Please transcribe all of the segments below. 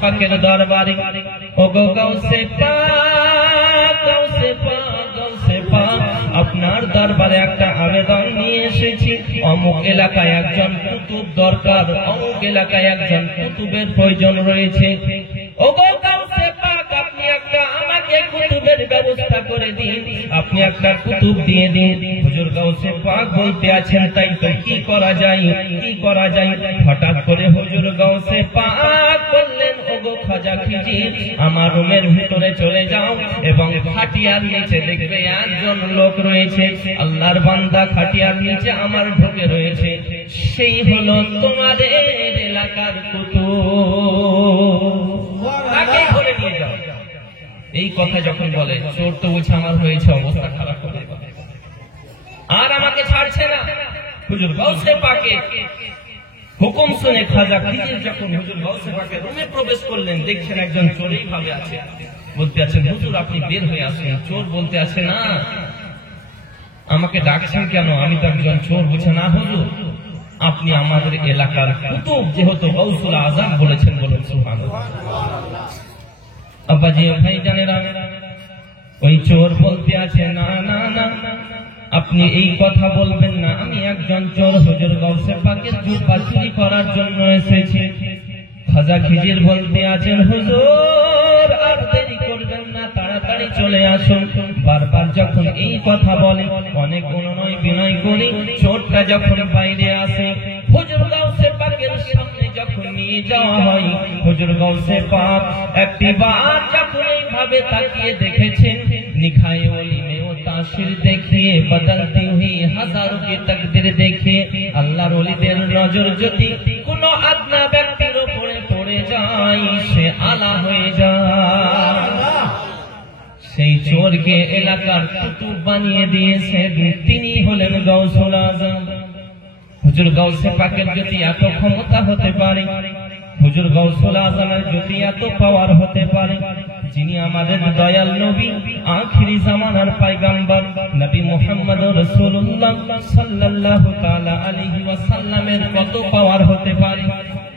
পাকের দরবারে ওগো গাউসে পাক, গাউসে পাক, গাউসে পাক, আপনার দরবারে একটা আবেদন নিয়ে এসেছি। অমুক এলাকায় একজন কুতুব দরকার, অমুক এলাকায় একজন কুতুবের প্রয়োজন রয়েছে। ওগো গাউসে পাক, আপনি একটা আমাকে কুতুবের ব্যবস্থা করে দিন, আপনি একটা কুতুব দিয়ে দিন। হুজুর গাউসে পাক বলতে আছেন, তাই তো কি করা যায়, কি করা যায়? হঠাৎ করে হুজুর গাউসে পাক বললেন, ওগো খাজা খিজির, আমার রুমের ভিতরে চলে যাও এবং খাটিয়ার নিচে দেখবে একজন লোক রয়েছে, আল্লাহর বান্দা খাটিয়ার নিচে আমার ঢুকে রয়েছে, সেই হলো তোমাদের এলাকার কুতুব, তাকে ধরে নিয়ে যাও। এই কথা যখন বলে, চোর তো বলছে আমার হয়েছে অবস্থা খারাপ করে, আর আমাকে ছাড়ছে না। হুজুর গাউসে পাকে হুকুম শুনে খাজা খিজির যখন হুজুর গাউসে পাকের রুমে প্রবেশ করলেন, দেখছেন একজন চোর এইভাবে আছে। বলতে আছেন, হুজুর আপনি বের হয়ে আসেন। চোর বলতে আছে, না আমাকে ডাকছেন কেন, আমি তো একজন চোর। বলছে, না হুজুর আপনি আমাদের এলাকার কুতুব, যেহেতু গাউসুল আজম বলেছেন, বলুন সুবহানাল্লাহ। আব্বাজি ভাই জানেরা, ওই চোর বলতে আছে, না না না আপনি এই কথা বলবেন না, আমি একজন চোর, হুজুর গাউসে পাকের জুব্বা চুরি করার জন্য এসেছি। খাজা খিজির বলতে আছেন, হুজুর আর দেরি করবেন না, তাড়াতাড়ি চলে আসুন। বারবার যখন এই কথা বলে, অনেক অনুনয় বিনয় করে চোরটা যখন বাইরে আসে, হুজুর গাউসে পাকের সামনে যখন নিয়ে যাওয়া হয়, হুজুর গাউসে পাক একটি বার যখন এইভাবে তাকিয়ে দেখেছেন, নিখায়ে ওলি মে ও তাসির দেখিয়ে বদলতি হুই হাজারোं की तकदीर देखिए, আল্লাহর ওলিদের নজর যদি কোন আদনা ব্যক্তির উপরে পড়ে যায়, সে আলা হয়ে যায়। সেই চোরকে এলাকার কুতুব বানিয়ে দিয়েছেন, তিনি হলেন গাউসুল আজম। হুজুর গাউসে পাকের যদি এত ক্ষমতা হতে পারে, হুজুর গাউসুল আজমের যদি এত পাওয়ার হতে পারে, যিনি আমাদের দয়াল নবী, আখিরি জামানার পয়গম্বর নবী মুহাম্মদ রাসূলুল্লাহ সাল্লাল্লাহু তাআলা আলাইহি ওয়াসাল্লামের কত পাওয়ার হতে পারে,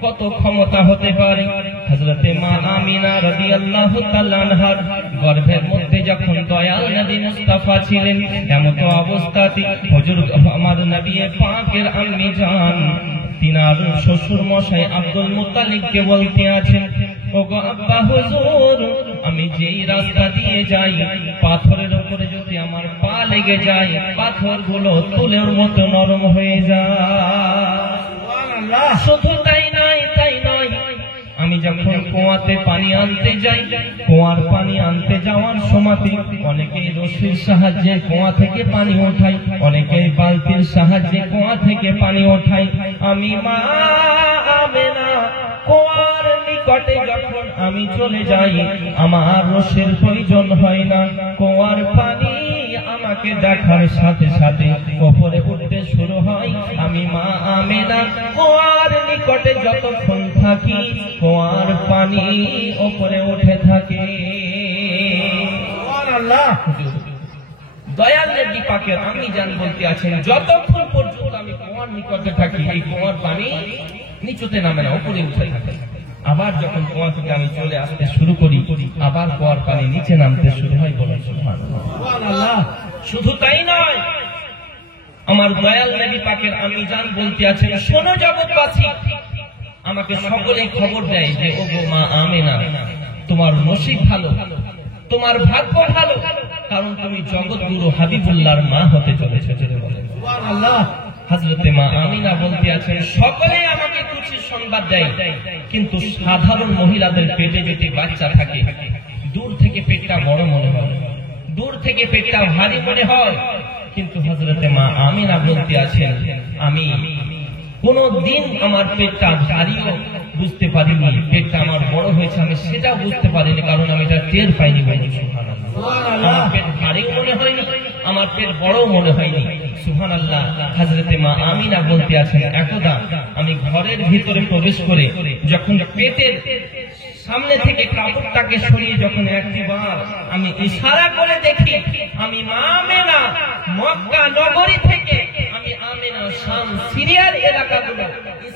কত ক্ষমতা হতে পারে। হযরতে মা আমিনা রাদিয়াল্লাহু তাআলা আনহার গর্ভের মধ্যে যখন দয়াল নবী মুস্তাফা ছিলেন, এমন অবস্থাতে হুজুর আমার নবী পাকের আম্মি জান, তিনার শ্বশুর মশাই আব্দুল মুত্তালিবকে বলতে আছেন, ওগো আব্বা হুজুর, আমি যেই রাস্তা দিয়ে যাই, পাথরের উপরে যদি আমার পা লেগে যায়, পাথরগুলো তুলের মতো নরম হয়ে যায়। সুবহানাল্লাহ। শুধু তাই নয়, তাই নয়, আমি যখন কুয়াতে পানি আনতে যাই, কুয়ার পানি আনতে যাওয়ার সময় অনেকেই রশির সাহায্যে কুয়া থেকে পানি ওঠাই, অনেকেই বালতির সাহায্যে কুয়া থেকে পানি ওঠাই। আমি মা আমেনা কুয়ার নিকটে যখন আমি চলে যাই, আমার রশির প্রয়োজন হয় না, কুয়ার পানি আমাকে দেখার সাথে সাথে উপরে উঠতে শুরু হয়। আমি মা আমেনা কুয়ার নিকটে যতক্ষণ থাকি, কুয়ার পানি উপরে উঠে থাকে। সুবহানাল্লাহ। দয়াল নবী পাকের আম্মি জান বলতে আছেন, যতক্ষণ পর্যন্ত আমি কুয়ার নিকটে থাকি, এই কুয়ার পানি নিচুতে নামে না, উপরে উঠে থাকে। আবার যখন কুয়া থেকে আমি চলে আসতে শুরু করি, আবার কুয়ার পানি নিচে নামতে শুরু হয়। বলেন সুবহানাল্লাহ। শুধু তাই নয়, আমার দয়াল নবী পাকের আম্মি জান বলতে আছেন, শোনো জগৎবাসী, আমাকে সকলেই খবর দেয় যে ওগো মা আমেনা, তোমার নসিব ভালো, তোমার ভাগ্য ভালো, কারণ তুমি জগৎগুরু হাবিবুল্লাহর মা হতে চলেছো। সুবহানাল্লাহ। হযরতে মা আমিনা বলতে আছেন, সকলেই আমাকে খুশির সংবাদ দেয়, কিন্তু সাধারণ মহিলাদের পেটে যদি বাচ্চা থাকে, দূর থেকে পেটটা বড় মনে হয়, দূর থেকে পেটটা ভারী মনে হয়, কিন্তু হযরতে মা আমিনা বলতে আছেন, আমি কোনদিন আমার পেটটা ভারীও বুঝতে পারিনি, পেটটা আমার বড় হয়েছে আমি সেটাও বুঝতে পারিনি, কারণ আমি এটা টের পাইনি। সুবহানাল্লাহ। আমার পেট ভারীও মনে হয়নি, আমার পেট বড়ও মনে হয়নি। সুবহানাল্লাহ। হযরতে মা আমিনা বলতে আছেন, একদা আমি ঘরের ভিতরে প্রবেশ করে যখন পেটের সামনে থেকে কাপড়টাকে সরিয়ে যখন একবার আমি ইশারা করে দেখি, আমি মা আমেনা মক্কা নগরী থেকে, আমি আমেনা শাম সিরিয়ার এলাকাগুলো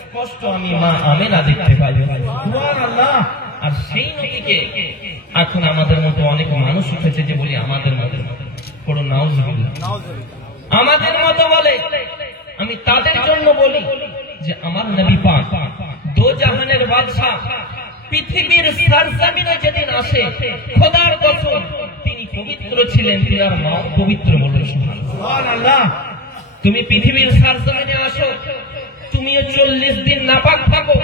স্পষ্ট আমি মা আমেনা দেখতে পাই। সুবহানাল্লাহ। আর সেই নবীকে এখন আমাদের মতো অনেক মানুষ উঠেছে যে বলি আমাদের মতো কোনো নাউজুবিল্লাহ আমাদের মতো বলে। আমি তাদের জন্য বলি যে আমার নবী পাক দো জাহানের বাদশা পৃথিবীর সরজমিনে যেদিন আসে খোদার কসম তিনি পবিত্র ছিলেন, তিনার মা পবিত্র। বলুন সুবহানাল্লাহ। তুমি পৃথিবীর সরজমিনে আসো, তুমিও 40 দিন নাপাক থাকো,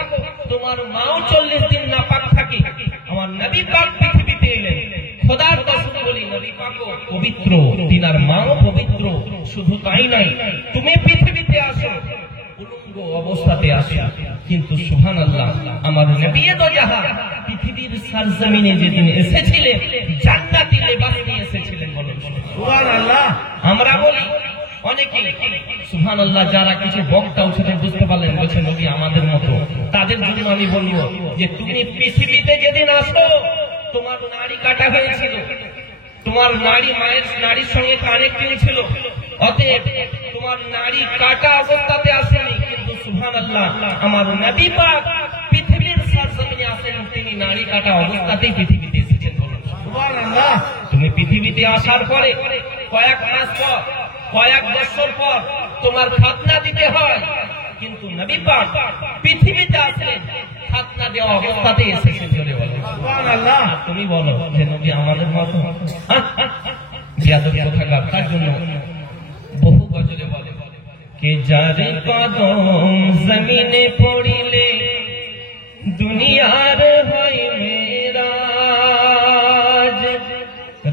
তোমার মাও 40 দিন নাপাক থাকে। আমার নবী পাক পৃথিবীতে এলেন, খোদার কসম বলি নবী পাকও পবিত্র, তিনার মাও পবিত্র। শুধু তাই নয়, তুমি পৃথিবীতে আসো উলঙ্গ অবস্থাতে আসো, কিন্তু সুবহানাল্লাহ আমার নবী দো জাহান পৃথিবীর সরজমিনে যেদিন এসেছিলেন জান্নাতি লেবাস নিয়ে এসেছিলেন। বলুন সুবহানাল্লাহ। আমরা বলি অনেকে সুবহানাল্লাহ, যারা কিছু বক্তা উঠে বুঝতে পারলেন বলছে নবী আমাদের মতো, তাদের জন্য আমি বলবো যে তুমি পৃথিবীতে যেদিন আসো তোমার নাড়ি কাটা হয়েছিল, তোমার নাড়ি মায়ের নাড়ির সঙ্গে কানেক্টিং ছিল, অতএব তোমার নাড়ি কাটা অবস্থাতে আসেনি, কিন্তু সুবহানাল্লাহ আমার নবী পাক পৃথিবীর সরজমিনে আসেন, তিনি নাড়ি কাটা অবস্থাতেই পৃথিবীতে এসেছেন। বলুন সুবহানাল্লাহ। তুমি পৃথিবীতে আসার পরে কয়েক মাস পর, কয়েক বছর পর তোমার খাতনা দিতে হয়, কিন্তু নবী পাক পৃথিবীতে আসলেন খাতনা দেওয়া অবস্থাতে এসেছেন। জোরে বলো সুবহানাল্লাহ। তুমি বলো যে নবী আমাদের মতো জিয়াদত থাকার তার জন্য বহু গজলে বলে কে যারে কদম জমিনে পড়িলে দুনিয়ার হয় মেরাজ,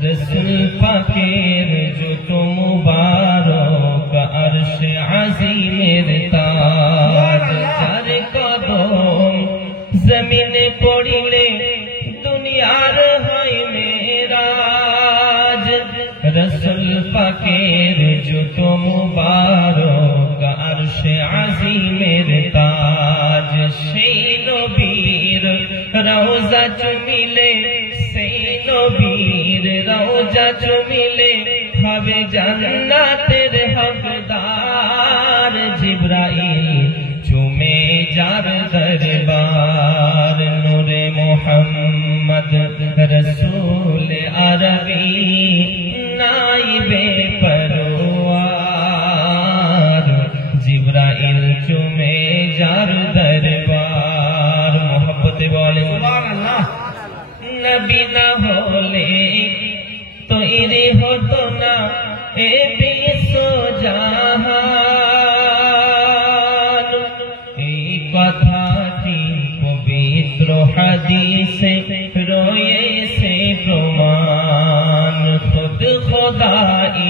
রসুল পাকের জুত মুবারক আরশে আজিমের তাজ। যারে কদম জমিনে পড়িলে দুনিয়ার হয় মেরাজ, রসুল পাকের জুত মুবারক আরশে আজিমের তাজ। সেই নবীর রওজা চুমিলে, সেই নবীর রওজা চুমিলে হবে জান্নাতের হকদার। জিবরাইল চুমে যার দরবার, নূরে মুহাম্মদ রসূল আরবি নাইবে পরওয়ার। জিবরাইল চুমে যার দরবার, মোহব্বতে বলে সুবহানাল্লাহ। নবী না হলে তৈরি হতো না এ বিশ্ব জাহান। এই কথাটি পবিত্র হাদিসে রয়েছে প্রমাণ। খুদ খোদাই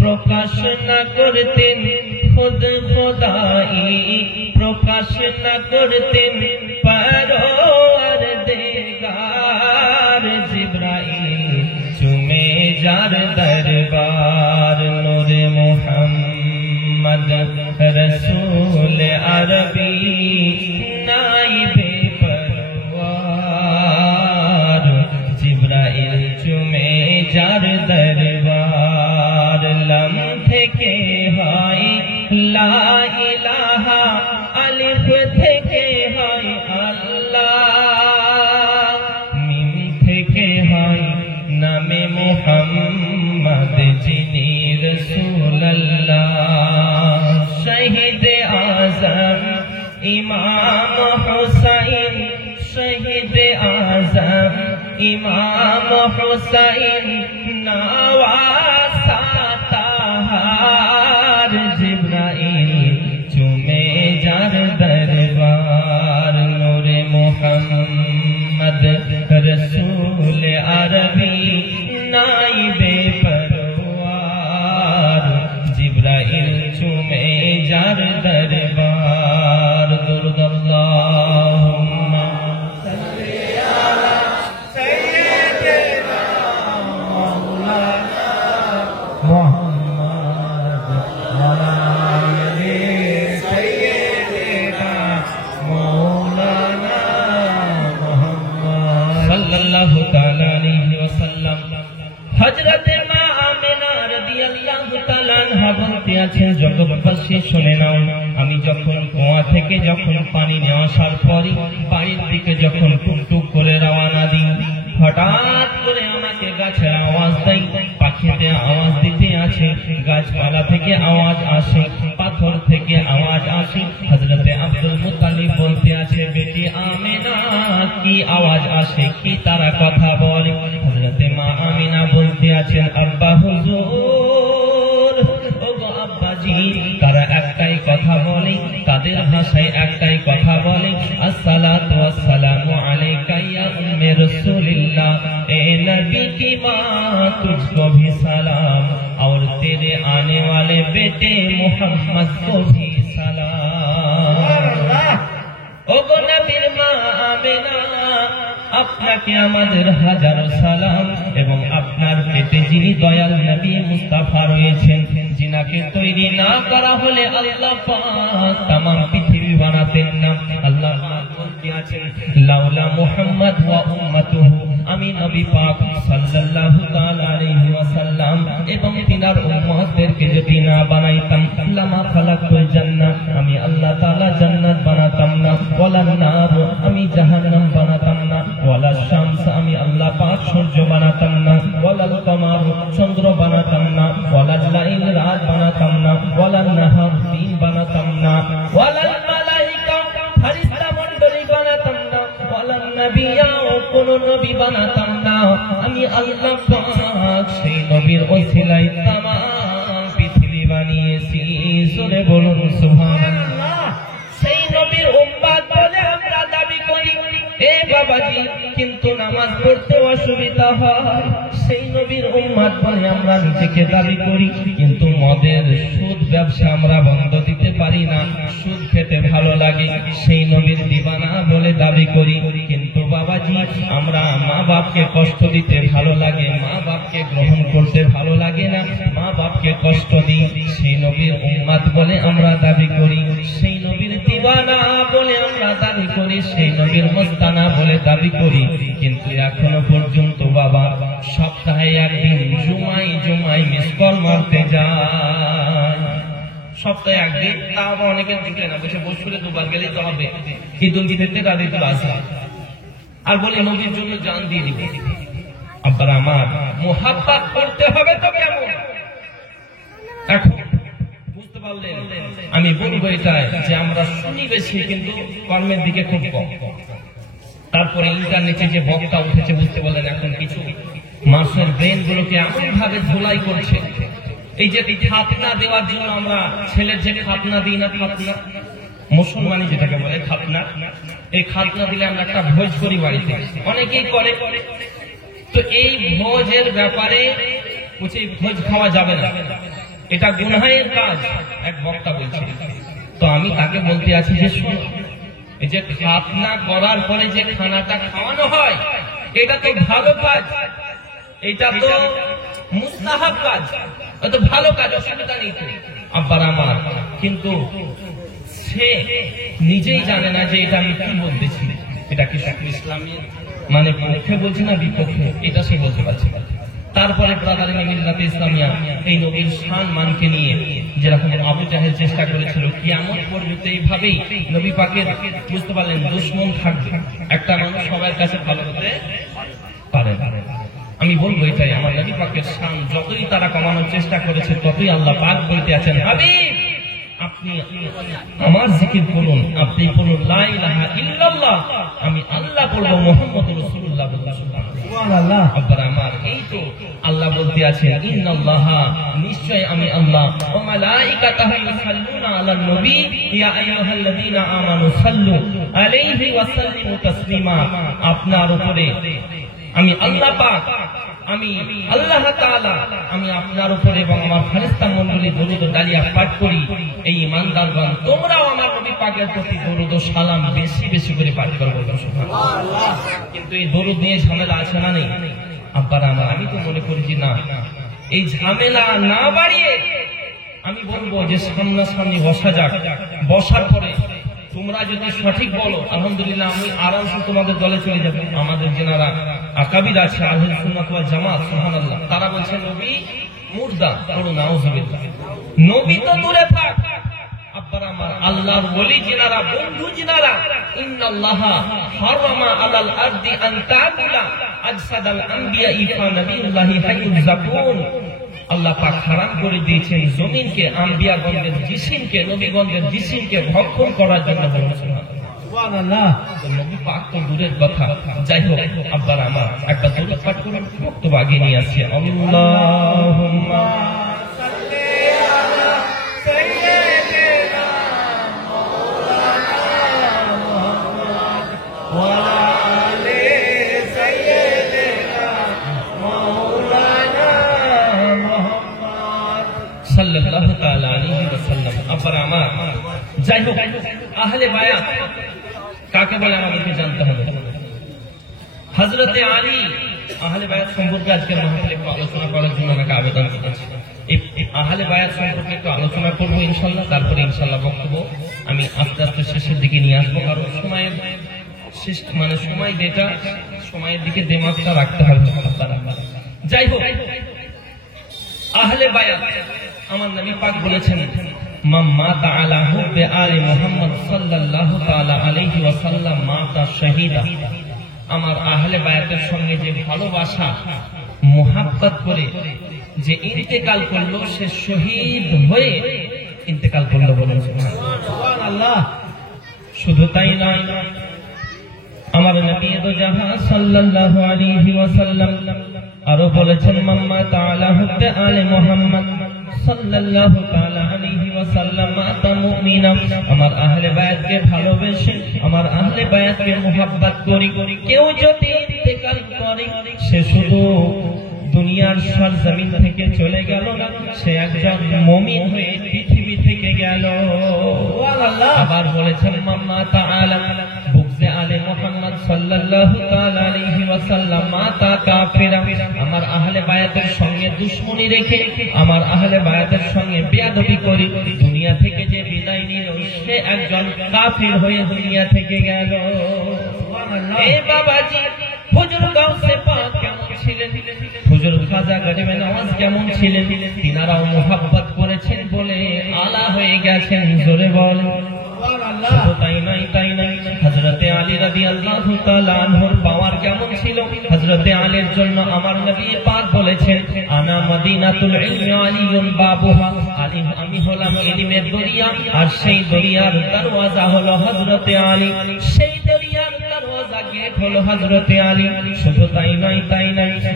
প্রকাশ না করতেন, খুদ খোদাই প্রকাশ না করতেন পরওয়ারদিগার। জিবরাইল চুমে যার দরবার, নূরে মুহাম্মদ রসূল আরবি নাইবে পরওয়ার। জিবরাইল চুমে যার দরবার, লম থেকে হয় লা ইলাহা, আলিফ থেকে হয় আল্লাহ, মিম থেকে হয় নামে মুহাম্মদ যিনি রাসূলুল্লাহ। শহীদ আযম ইমাম হুসাইন, শহীদ আযম ইমাম হুসাইন নওয়াসা তাহার। জিবরাইল চুমে যার দরবার, নূরে মুহাম্মদ রসূল আরবি নাইবে পরওয়ার। জিবরাইল চুমে যার দরবার। দুরূদ আল্লাহুম্মা সাল্লি আলা সাইয়্যিদিনা মাওলানা মুহাম্মদ ওয়া আলি সাইয়্যিদিনা মাওলানা মুহাম্মদ সাল্লাল্লাহু তাআলা আলাইহি ওয়াসাল্লাম। হযরত মা আমিনা রাদিয়াল্লাহু তাআলা আনহা বলতে আছেন, জগৎবাসী শুনে নাও, আমি যখন কুয়া থেকে যখন পানি নিয়ে আসার পরে বাড়ির দিকে যখন টুকটুক করে থেকে আওয়াজ আসে, পাথর থেকে আওয়াজ আসে। হযরতে আব্দুল মুত্তালিব বলতে আছে, বেটি আমিনা কি আওয়াজ আসে, কি তারা কথা বলে? হযরতে মা আমিনা বলতে আছেন, আব্বা হুজুর, ওগো আব্বাজি, তারা একটাই কথা বলে, তাদের ভাষায় একটাই কথা বলে, আসসালাতু ওয়াসসালামু আলাইকা ইয়া উম্মে রাসূলিল্লাহ, ए नबी की माँ तुझको भी सलाम, और तेरे आने वाले बेटे मोहम्मद को भी सलाम। ओ गो नबीर माँ आमिना, আপনাকে আমাদের হাজারো সালাম, এবং আপনার পেটে যিনি দয়াল নবী মুস্তাফা রয়েছেন, যিনাকে তৈরি না করা হলে আল্লাহ পাক तमाम পৃথিবী বানাতেন না। আল্লাহ বলতে আছেন, লাউলা মুহাম্মদ ওয়া উম্মাতুহু, আমি নবী পাক সাল্লাল্লাহু তাআলা আলাইহি ওয়াসাল্লাম এবং তিনার উম্মতদেরকে যদি না বানাইতাম, লামা খালাকতুল জান্নাহ, আমি আল্লাহ তাআলা জান্নাত বানাতাম না, ওয়ালান নার, আমি জাহান্নাম বানাতাম না, ওয়ালা শামস, আমি আল্লাহ পাক সূর্য বানাতাম না, ওয়ালাল কমার, চন্দ্র বানাতাম না, ওয়ালাল লাইল, রাত বানাতাম না, ওয়ালান নাহার, দিন বানাতাম না, ওয়ালাল মালাইকা, ফেরেশতা মণ্ডলী বানাতাম না, ওয়ালান নবিয়্যা, কোন নবী বানাতাম না। আমি আল্লাহ পাক সেই নবীর ওসিলায় तमाम পৃথিবী বানিয়েছি। জোরে বলুন সুবহানাল্লাহ। সেই নবীর উম্মত বলে আমরা দাবি করি, এ বাবাজি, কিন্তু নামাজ পড়তে অসুবিধা হয়। সেই নবীর উম্মত বলে আমরা নিজেকে দাবি করি, কিন্তু মদের সুদ ব্যবসা আমরা বন্ধ দিতে পারি না, সুদ খেতে ভালো লাগে। সেই নবীর দিওয়ানা বলে দাবি করি, কিন্তু বাবাজি আমরা মা বাপকে কষ্ট দিতে ভালো লাগে, মা বাপকে গ্রহণ করতে ভালো লাগে না, মা বাপকে কষ্ট দিই। সেই নবীর উম্মত বলে আমরা দাবি করি, সেই নবীর দিওয়ানা বলে আমরা দাবি করি, সেই নবীর মস্তানা বলে দাবি করি, কিন্তু এখনো পর্যন্ত বাবা সপ্তাহে একদিন জুমায় মিস কল মারতে যায়। সপ্তাহে একদিন, তাও অনেকের জুটে না, বসে বছরে দুবার গেলেই তো হবে। ঈদ উল ফিতর থেকে ঈদ উল আজহা, আর বলে নবীর জন্য জান দিয়ে দিব। আব্বার আমার, মুহাব্বত করতে হবে তো কেমন? এখন বুঝতে পারলেন? আমি বলবো এটাই যে আমরা শুনি বেশি, কিন্তু কর্মের দিকে খুব কম। তারপরে ইন্টারনেটে যে বক্তা উঠেছে, বুঝতে পারলেন এখন কিছু মানুষের ব্রেন গুলোকে এমন ভাবে ধুলাই করছে। এই যে খাতনা দেওয়ার জন্য আমরা ছেলের যে খাতনা দিই না, খাতনা মুসলমানি যেটাকে বলে খাতনা, এই খাতনা দিলে আমরা একটা ভোজ করি বাড়িতে, অনেকেই করে। তো এই ভোজের ব্যাপারে ভোজ খাওয়া যাবে না, এটা গুনাহের কাজ, এক বক্তা বলছে। তো আমি তাকে বলতে আছি যে শুনো, এই যে খাতনা করার পরে যে খানাটা খাওয়ানো হয়, এটা তো ভালো কাজ, এটা তো মুস্তাহাব কাজ, এটা ভালো কাজ, অসুবিধা নেই তো আব্বার আমার। কিন্তু সে নিজেই জানে না যে এটা আমি কি বলতেছি, এটা কি ইসলামের মানে পক্ষে বলছি না বিপক্ষে, এটা সে বলতে পারছে না। তারপরে ব্রাদারিন মিল্লাতে ইসলামিয়া এই নবীর শান মানকে নিয়ে যেরকম আবু জাহেল চেষ্টা করেছিল, কিয়ামত পর্যন্ত এইভাবেই নবী পাকের, বুঝতে পারলেন, দুশমন থাকবে। একটা মানুষ সবার কাছে ভালো হতে পারে না। আমি বলবো এটাই, আমার নবী পাকের শান যতই তারা কমানোর চেষ্টা করেছে, ততই আল্লাহ পাক বলতে আছেন, হাবিব আপনি আমার জিকির করুন, আপনি বলুন লা ইলাহা ইল্লাল্লাহ, আমি আল্লাহ বলবো মুহাম্মদুর রাসূলুল্লাহ সুবহানাল্লাহ। আব্বার আমার, এই তো আল্লাহ বলতে আছেন, ইন্নাল্লাহা, নিশ্চয় আমি আল্লাহ, ওয়া মালাইকাতাহু ইউসাল্লুনা আলান নবী ইয়া আইয়ুহাল্লাযীনা আমানু সাল্লু আলাইহি ওয়া সাল্লিমু তাসলিমা, আপনার উপরে আমি আল্লাহ পাক, আমি আল্লাহ তাআলা, আমি আপনার উপরে এবং আমার ফেরেশতা মণ্ডলী দরুদ ও দালিয়া পাঠ করি। এই ঈমানদারগণ, তোমরাও আমার নবী পাকের প্রতি দরুদ ও সালাম বেশি বেশি করে পাঠ করবে। সুবহানাল্লাহ। কিন্তু এই দরুদ নিয়ে ঝামেলা আছে না নেই? আব্বারা আমার, আমি তো মনে করি যে না, এই ঝামেলা না বাড়িয়ে আমি বলবো যে সামনাসামনি বসা যাক, বসার পরে তোমরা যদি সঠিক বলো, আলহামদুলিল্লাহ আমি আরামসে তোমাদের দলে চলে যাবো। আমাদের যারা আকাবির আছে, আহলে সুন্নাত ওয়াল জামাত, সুবহানাল্লাহ, তারা বলছে নবী মুর্দা, নাউযুবিল্লাহ, নবী তো দূরে থাক। আব্বারা আমার, আল্লাহর ওলি যিনারা, বন্ধু যিনারা, ইন্নাল্লাহা হারামা আলাল আরদি আন তাকুলা আজসাদাল আনবিয়া ইফা নবিয়ুল্লাহি হাইয়ুজ যাকুন, আল্লাহ পাক হারাম করে দিয়েছেন জমিনকে, আম্বিয়াগণদের জিসিমকে, নবীগণদের জিসিমকে ভক্ষণ করার জন্য। সুবহানাল্লাহ। নবী পাক তো দূরের কথা, যাই হোক আব্বার আমার একটা দরুদ পাঠ করুন, বক্তব্য আগে নিয়ে আসছি। আল্লাহুম্মা সাল্লি আলা সাইয়্যিদিনা মাওলানা মুহাম্মদ ওয়া আলি সাইয়্যিদিনা মাওলানা মুহাম্মদ সাল্লাল্লাহু তাআলা আলাইহি ওয়াসাল্লাম। আব্বার আমার, যাই হোক আহলে বায়াত কাকে বলে আমাদেরকে জানতে হবে। হযরতে আলী আহলে বায়াত সম্পর্কে আজকের মাহফিলে একটু আলোচনা করার জন্য আমাকে আবেদন করেছে। এই আহলে বায়াত সম্পর্কে একটু আলোচনা করবো ইনশাআল্লাহ, তারপরে ইনশাআল্লাহ বক্তব্য আমি আস্তে আস্তে শেষের দিকে নিয়ে আসবো, কারণ সময়ের শেষ মানে সময় যেটা, সময়ের দিকে দিমাগটা রাখতে হবে। যাই হোক আহলে বায়াত, আমার নবী পাক বলেছেন মান মাতা আলা হুব্বে আলি মুহাম্মদ সাল্লাল্লাহু তাআলা আলাইহি ওয়াসাল্লাম মাতা শাহীদা। আমার আহলে বায়াতের সঙ্গে যে ভালোবাসা মুহাব্বত করে যে ইন্তেকাল করলো, সে শহীদ হয়ে ইন্তেকাল করলো। বলেন সুবহানাল্লাহ। শুধু তাই নয়, আমার নবী দো জাহান সাল্লাল্লাহু আলাইহি ওয়াসাল্লাম আরো বলেছেন মান মাতা আলা হুব্বে আলি মুহাম্মদ সাল্লাল্লাহু তাআলা আলাইহি ওয়াসাল্লাম মাতা মুমিনা। আমার আহলে বায়াতকে ভালোবেসে, আমার আহলে বায়াতকে মুহাব্বত করি কেউ যদি ইন্তেকাল করে, সে শুধু দুনিয়ার সরজমিন থেকে চলে গেল না, সে একজন মুমিন হয়ে পৃথিবী থেকে গেল। সুবহানাল্লাহ। আবার বলেছেন মাম্মা তাআলা বুগজে আলে মুহাম্মদ সাল্লাল্লাহু তাআলা আলাইহি ওয়াসাল্লাম মাতা কাফিরা। আমার আহলে বায়াতের সঙ্গে দুশমনি রেখে, আমার আহলে বায়াতের সঙ্গে বেয়াদবি করি দুনিয়া থেকে যে বিদায় নিল, সে একজন কাফির হয়ে দুনিয়া থেকে গেল। সুবহানাল্লাহ। এ বাবাজি, হুজুর গাউসে পাক কেমন ছিলেন, হুজুর খাজা গরিবে নওয়াজ কেমন ছিলেন, তিনারাও মুহাব্বত করেছেন বলে আলা হয়ে গেছেন। জোরে বলেন সুবহানাল্লাহ। তাই নয়, হযরতে আলী রাদিয়াল্লাহু তাআলা আনহুর পাওয়ার কেমন ছিল। হযরতে আলীর জন্য আমার নবী পাক বলেছেন আনা মদিনাতুল ইলমি আলিয়ুন বাবুহা। আলী, আমি হলাম ইলমের দরিয়া, আর সেই দরিয়ার দরওয়াজা হলো হযরতে আলী, সেই দরিয়ার দরওয়াজা গেট হলো হযরতে আলী। শুধু তাই নয়,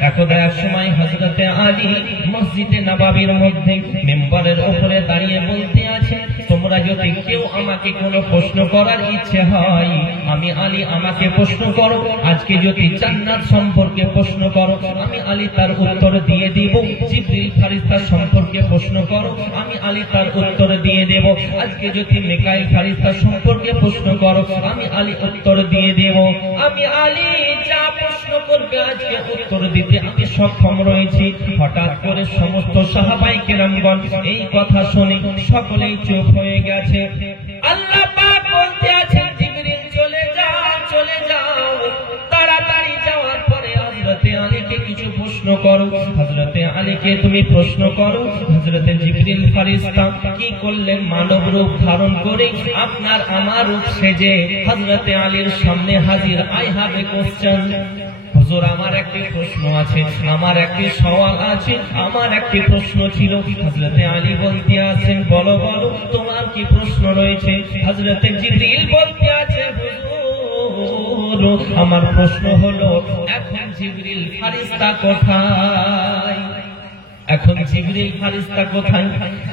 একদা এক সময় হযরতে আলী মসজিদে নববীর মধ্যে মিম্বরের উপরে দাঁড়িয়ে বলতে আছেন, তোমরা যদি কেউ আমাকে কোনো প্রশ্ন করার ইচ্ছে হয়, আমি আলী আমাকে প্রশ্ন করো। আজকে যদি জান্নাত সম্পর্কে প্রশ্ন করো, আমি আলী তার উত্তর দিয়ে দিব। জিবরিল ফেরেশতা সম্পর্কে প্রশ্ন করো, আমি আলী তার উত্তর দিয়ে দেব। আজকে যদি মিকাইল ফেরেশতা সম্পর্কে প্রশ্ন করো, আমি আলী উত্তর দিয়ে দেব। আমি আলী যা প্রশ্ন করবে আজকে উত্তর দিতে আমি সক্ষম রয়েছি। হঠাৎ করে সমস্ত সাহাবায়ে কেরামগণ এই কথা শুনে সকলেই চুপ হয়ে গেছে। আল্লাহ পাক বলতে আছেন জিবরিল চলে যাও। তাড়াতাড়ি যাওয়ার পরে হযরতে আলীকে কিছু প্রশ্ন করো। হযরতে আলীকে তুমি প্রশ্ন করো। হযরতে জিবরিল ফেরেশতা কি করলেন, মানব রূপ ধারণ করে আপনার আমার রূপ সেজে হযরতে আলীর সামনে হাজির। I have a question. হুজুর আমার একটি প্রশ্ন আছে, আমার একটি সওয়াল আছে, আমার একটি প্রশ্ন ছিল। হযরতে আলী বলতে আছেন বলো তোমার কি প্রশ্ন রয়েছে। হযরতে জিবরিল বলতে আছে হুজুর আমার প্রশ্ন হলো এখন জিবরিল ফেরেশতা কোথায়? এখন জিবরিল ফেরেশতা কোথায়?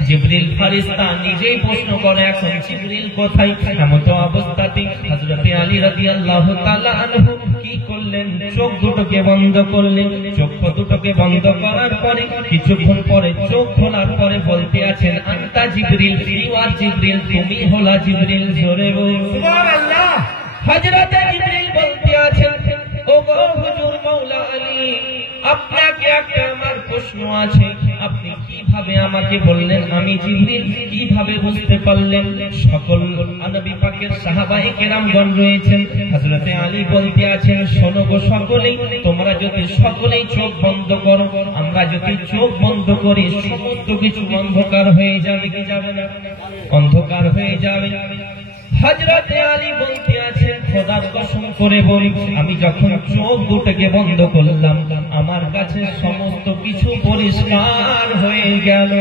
জিবরিল ফেরেশতা নিজেই প্রশ্ন করে এখন জিবরিল কোথায়? এমত অবস্থাতে হযরতে আলী রাদিয়াল্লাহু তাআলা আনহু কি করলেন, চোখ দুটোকে বন্ধ করলেন। চোখ দুটোকে বন্ধ করার পরে কিছুক্ষণ পরে চোখ খোলার পরে বলতে আছেন আনতা জিবরিল, ইউ আর জিবরিল, তুমি হলা জিবরিল। জোরে বলুন সুবহানাল্লাহ। হযরতে জিবরিল বলতে আছেন ওগো হুজুর মাওলা আলী, আপনাকে একটা আমার প্রশ্ন আছে। আপনি কিভাবে আমাকে বললেন আমি জিবরিল, কিভাবে বুঝতে পারলেন? সকল নবী পাকের সাহাবায়ে কেরামগণ রয়েছেন। হযরতে আলী বলতে আছেন শোনো গো সকলেই, তোমরা যদি সকলেই চোখ বন্ধ করো, আমরা যদি চোখ বন্ধ করি সমস্ত কিছু অন্ধকার হয়ে যাবে। কি যাবে না? অন্ধকার হয়ে যাবে। হযরতে আলী বলতে আছেন খোদার কসম করে বলি, আমি যখন চোখ দুটোকে বন্ধ করলাম আমার কাছে সমস্ত কিছু পরিষ্কার হয়ে গেল।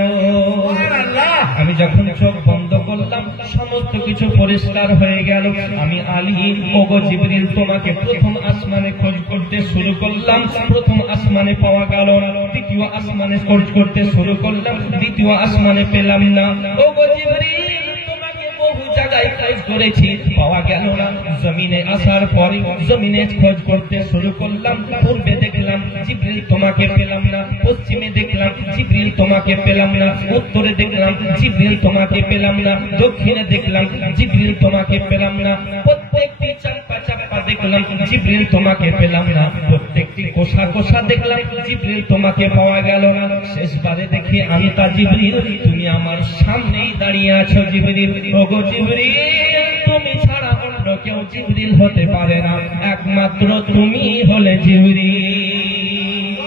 আমি যখন চোখ বন্ধ করলাম সমস্ত কিছু পরিষ্কার হয়ে গেল। আমি আলী ওগো জিবরিল তোমাকে প্রথম আসমানে খোঁজ করতে শুরু করলাম, প্রথম আসমানে পাওয়া গেল না। দ্বিতীয় আসমানে খোঁজ করতে শুরু করলাম, দ্বিতীয় আসমানে পেলাম না। ওগো জিবরিল তোমাকে বহু জায়গায় খোঁজ করেছি, পাওয়া গেল না। জমিনে আসার পরে জমিনে খোঁজ করতে শুরু করলাম, পূর্বে দেখলাম জিবরিল তোমাকে পেলাম না, পশ্চিমে দেখলাম জিবরিল তোমাকে পেলাম না, উত্তরে দেখলাম জিবরিল তোমাকে পেলাম না, দক্ষিণে দেখলাম জিবরিল তোমাকে পেলাম না, প্রত্যেকটি চাপা চাপা দেখলাম জিবরিল তোমাকে পেলাম না, প্রত্যেকটি কোষা কোষা দেখলাম জিবরিল তোমাকে পাওয়া গেল না। শেষবারে দেখি আমি তা জিবরিল, তুমি আমার সামনেই দাঁড়িয়ে আছো জিবরিল। ওগো জিবরিল তুমি ছাড়া অন্য কেউ জিবরিল হতে পারে না, একমাত্র তুমি হলে জিবরিল।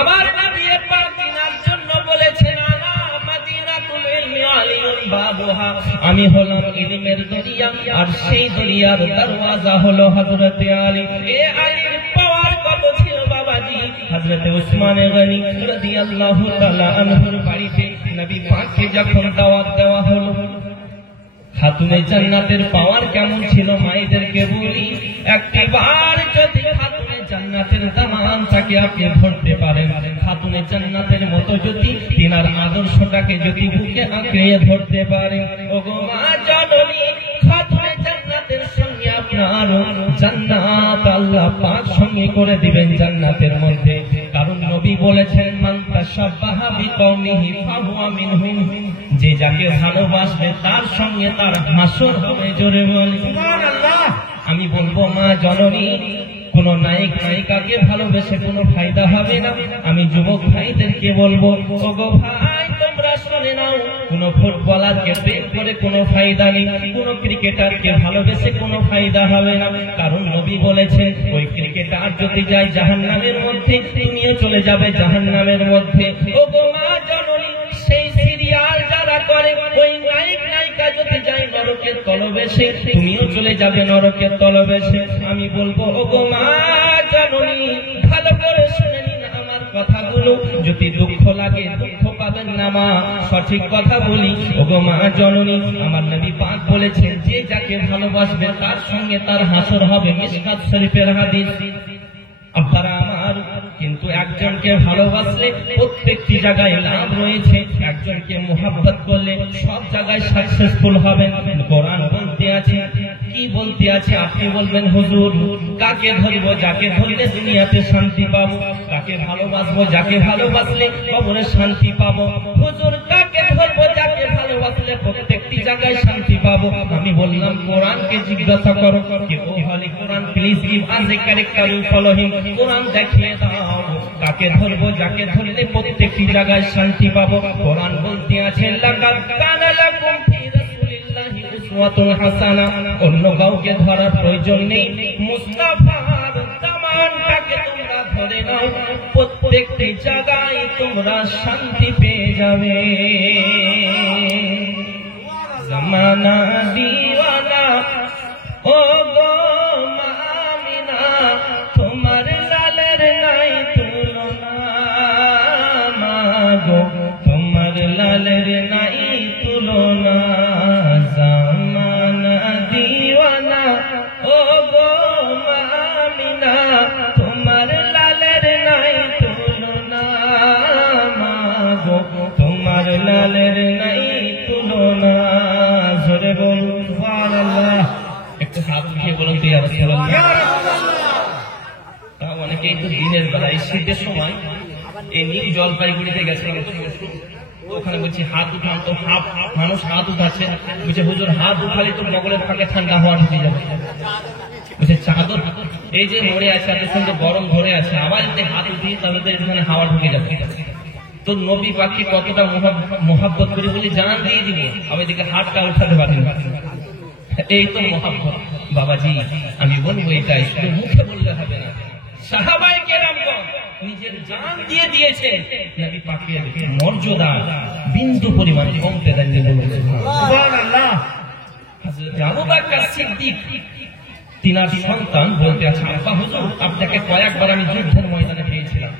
আমার নবী পাক দিনার জন্য বলেছেন আনা মাদিনাতুল ইলমি আলিয়ুল বাবুহা, আমি হলাম ইলমের দরিয়া আর সেই দরিয়ার দরওয়াজা হলো হযরতে আলী। এ আলীর পাওয়ার কত ছিল বাবাজি, হযরতে উসমান গনি রাদিয়াল্লাহু তাআলা আনহুর বাড়িতে নবী পাককে যখন দাওয়াত দেওয়া হলো, খাতুনে জান্নাতের পাওয়ার কেমন ছিল মায়েদেরকে বলি। একবার যদি খাতুনে জান্নাতের দামানটাকে আপনি ধরতে পারেন, খাতুনে জান্নাতের মতো যদি তিনার আদর্শটাকে যদি বুকে আঁকড়ে ধরতে পারেন, ওগো মা জননী খাতুনে জান্নাতের সঙ্গে আপনার জান্নাত আল্লাহ পাক সঙ্গে করে দিবেন জান্নাতের মধ্যে। কারণ নবী বলেছেন মান তাশাব্বাহা বিকওমিহি ফাহুয়া মিনহুম, যে যাকে ভালোবাসবে তার সঙ্গে তার হাসর হবে। জোরে বলি সুবহানাল্লাহ। আমি বলবো মা জননী কোন নায়ক নায়িকাকে ভালোবেসে কোনো ফায়দা হবে না। আমি যুবক ভাইদেরকে বলবো ওগো ভাই তোমরা শুনে নাও, কোন ফুটবলারকে প্রেম করে কোনো ফায়দা নেই, কোন ক্রিকেটারকে ভালোবেসে কোনো ফায়দা হবে না। কারণ নবী বলেছেন ওই ক্রিকেটার যদি যায় জাহান্নামের মধ্যে, তুমিও চলে যাবে জাহান্নামের মধ্যে। ওগো মা জননী সেই সিরিয়াল যারা করে ওই নায়ক নায়িকা যদি যায় নরকের তলবেশে, তুমিও চলে যাবে নরকের তলবেশে। আমি বলবো ওগো মা জননী ভালো করে শুনে নিন আমার কথাগুলো, যদি দুঃখ লাগে দুঃখ পাবেন না মা, সঠিক কথা বলি। ওগো মা জননী আমার নবী পাক বলেছেন যে যাকে ভালোবাসবে তার সঙ্গে তার হাসর হবে, মিশকাত শরীফের হাদিস। আপনারা আমার কিন্তু একজনকে ভালোবাসলে প্রত্যেকটি জায়গায় লাভ রয়েছে, একজনকে মোহাব্বত করলে সব জায়গায় সাকসেসফুল হবেন। কোরআন বলতে আছে, কি বলতে আছে আপনি বলবেন হুজুর কাকে ধরবো, যাকে ধরলে দুনিয়াতে শান্তি পাবো, কাকে ভালোবাসবো, যাকে ভালোবাসলে কবরে শান্তি পাবো। হুজুর কাকে ধরবো, যাকে ভালোবাসলে প্রত্যেকটি জায়গায় শান্তি পাবো। আমি বললাম কোরআনকে জিজ্ঞাসা করো যে O holy Quran please give us a character, you follow him. কোরআন দেখিয়ে দাও কাকে ধরবো, যাকে ধরলে প্রত্যেকটি জায়গায় শান্তি পাবো। কোরআন বলতে আছে লাকাদ কানা লাকুম ফি রাসূলিল্লাহি উসওয়াতুন হাসানা, অন্য কাউকে ধরার প্রয়োজন নেই, মুস্তাফার দামানটাকে তোমরা ধরে নাও, প্রত্যেকটি জায়গায় তোমরা শান্তি পেয়ে যাবে। জামানা দিওয়ানা ও গো মামিনা, তোমার লালের নাই তুলনা, মাগো তোমার লালের নাই তুলনা। জামানা দিওয়ানা ও গো মামিনা, তোমার লালের নাই তুলনা, মাগো তোমার লালের নাই তুলনা। জোরে বলুন সুবহানাল্লাহ। একটু হাত উঠিয়ে বলুন তো ইয়া রাসূলুল্লাহ। অনেকেই তো দিনের বেলায় শীতের সময় এই নীল জলপাইগুড়িতে গেছে, ওখানে বলছি হাত উঠান, তো মানুষ হাত উঠাচ্ছে, বলছে হুজুর হাত উঠালে তো বগলের ফাঁকে ঠান্ডা হাওয়া ঢুকে যাবে। বলছে চাদর এই যে মরে আছে এত সুন্দর গরম ধরে আছে, আবার যদি হাত উঠিয়ে তাহলে তো এখানে হাওয়া ঢুকে যাবে। তো নবী পাখি কতটা মোহাব্বত করে বলি জান দিয়ে দিব, আমি এদিকে হাতটা উঠাতে পারি না। এই তো মোহাব্বত বাবাজি। আমি বলবো এটাই শুধু মুখে বললে হবে না, সাহাবায়ে কেরামগণ নিজের জান দিয়ে দিয়েছে, নবী পাকের মর্যাদা বিন্দু পরিমাণ কমতে দেননি। সুবহানাল্লাহ। হযরত আবু বকর সিদ্দিক তিনার সন্তান বলতে আছে আব্বা হুজুর আপনাকে কয়েকবার আমি যুদ্ধের ময়দানে পেয়েছিলাম,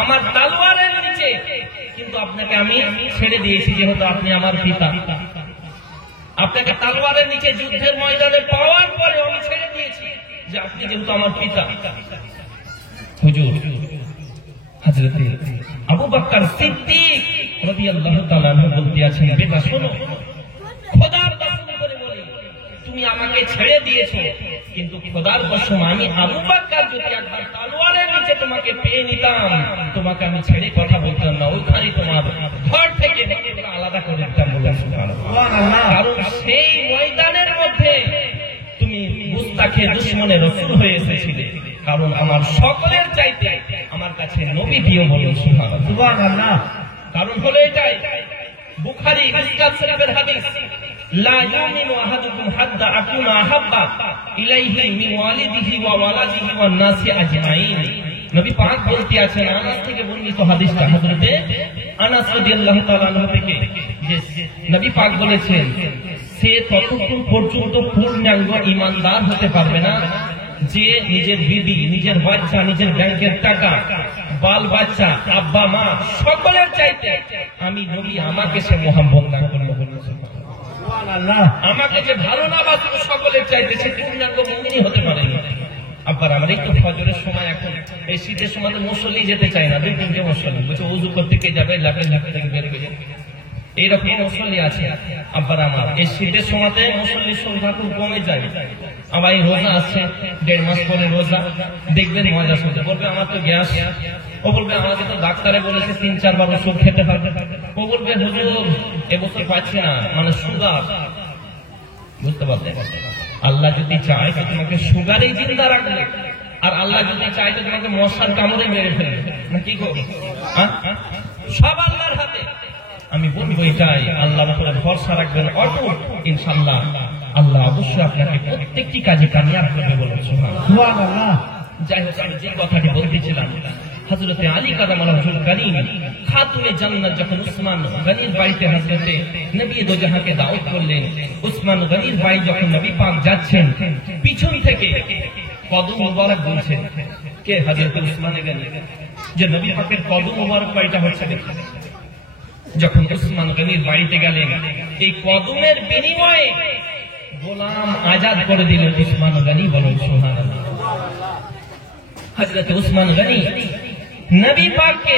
আমার তলোয়ারের নিচে নিচে, কিন্তু আপনাকে আমি ছেড়ে দিয়েছি যেহেতু আপনি আমার পিতা। আপনাকে তলোয়ারের নিচে যুদ্ধের ময়দানে পাওয়ার পরে আমি ছেড়ে দিয়েছি যে আপনি যেহেতু আমার পিতা। হুজুর হযরত আবু বকর সিদ্দিক রাদিয়াল্লাহু তাআলা আনহু বলতে আছেন, বেটা শোনো, খোদার কসম করে বলি, তুমি আমাকে ছেড়ে দিয়েছো, কিন্তু খোদার কসম আমি আবু বকর যদি একবার তলোয়ারের নিচে তোমাকে পেয়ে নিতাম, তোমাকে আমি ছেড়ে কথা বলতাম না, ওইখানে তোমার ঘর থেকে আলাদা করে দিতাম। বলে সুবহানাল্লাহ। কারণ সেই ময়দানের মধ্যে তুমি মুস্তাকে দুশমনের রাসূল হয়ে এসেছিলে, কারণ আমার সকলের চাইতে আমার কাছে নবী প্রিয়। বলুন সুবহানাল্লাহ। কারণ হলো এটাই, বুখারী মুসকাত শরীফের হাদিস, লা ইউমিনু আহাদুকুম হাত্তা আকুনা আহাব্বা ইলাইহি মিন ওয়ালিদিহি ওয়া ওয়ালাদিহি ওয়ান নাসি আজমাইন। নবী পাক বলতে আছেন, আনাস থেকে বর্ণিত হাদিসটা, হযরতে আনাস রাদিয়াল্লাহু তাআলা আনহু থেকে, যে নবী পাক বলেছেন, সে ততক্ষণ পর্যন্ত পূর্ণাঙ্গ ঈমানদার হতে পারবে না যে নিজের বিবি, নিজের বাচ্চা, নিজের ব্যাংকের টাকা, বাল বাচ্চা, আব্বা মা সকলের চাইতে আমি নবী আমাকে সে মোহাম্মদ না করবে। সুবহানাল্লাহ। আমাকে যে ভালো না বাসবে সকলের চাইতে সে পূর্ণাঙ্গ মুমিন হতে পারে না। আব্বার আমার এই তো ফজরের সময়, এখন এই শীতের সময় মুসল্লি যেতে চায় না, 2-3টে মুসল্লি বলছে ওযু করতে কে যাবে, লাফে লাফে থেকে বের হয়ে যাবে, এইরকম মুসল্লি আছে। আব্বার আমার এই শীতের সময়তে মুসল্লির সংখ্যা খুব কমে যায়। আমার এই রোজা আসছে, 1.5 মাস পরে রোজা, দেখবেন মজা শুনতে বলবে আমার তো গ্যাস, ও বলবে আমাকে তো ডাক্তারে বলেছে 3-4 বার ওষুধ খেতে হবে, ও বলবে হুজুর এবছর পাচ্ছি না, মানে সুগার। বুঝতে পারলেন? আল্লাহ যদি চায় তো তোমাকে সুগারেই জিন্দা রাখবে, আর আল্লাহ যদি চায় তো তোমাকে মশার কামড়ে মেরে ফেলবে, না কি করবে? সব আল্লাহর হাতে। আমি বলবো এটাই, আল্লাহর উপরে ভরসা রাখবেন অটুট, ইনশাআল্লাহ আল্লাহ অবশ্যই আপনাকে প্রত্যেকটি কাজে কামিয়াব করবে। বলুন সুবহানাল্লাহ। যাই হোক, আমি যে কথাটি বলতেছিলাম, হযরতে আলী কারামাল্লাহুল কারীম খাতুনে জান্নাত যখন উসমান গনির বাড়িতে হযরতে নবী দো জাহাঁকে দাওয়াত করলেন, উসমান গনির বাড়ি যখন নবী পাক যাচ্ছেন, পিছন থেকে কদম মুবারক বলছেন, কে? হযরত উসমান গনি। যে নবী পাকের কদম মুবারক বাড়িটা হচ্ছে, যখন উসমান গনির বাড়িতে গেলেন, এই কদমের বিনিময়ে গোলাম আজাদ করে দিলেন উসমান গনি। বলুন সুবহানাল্লাহ। হযরত উসমান গনি নবী পাককে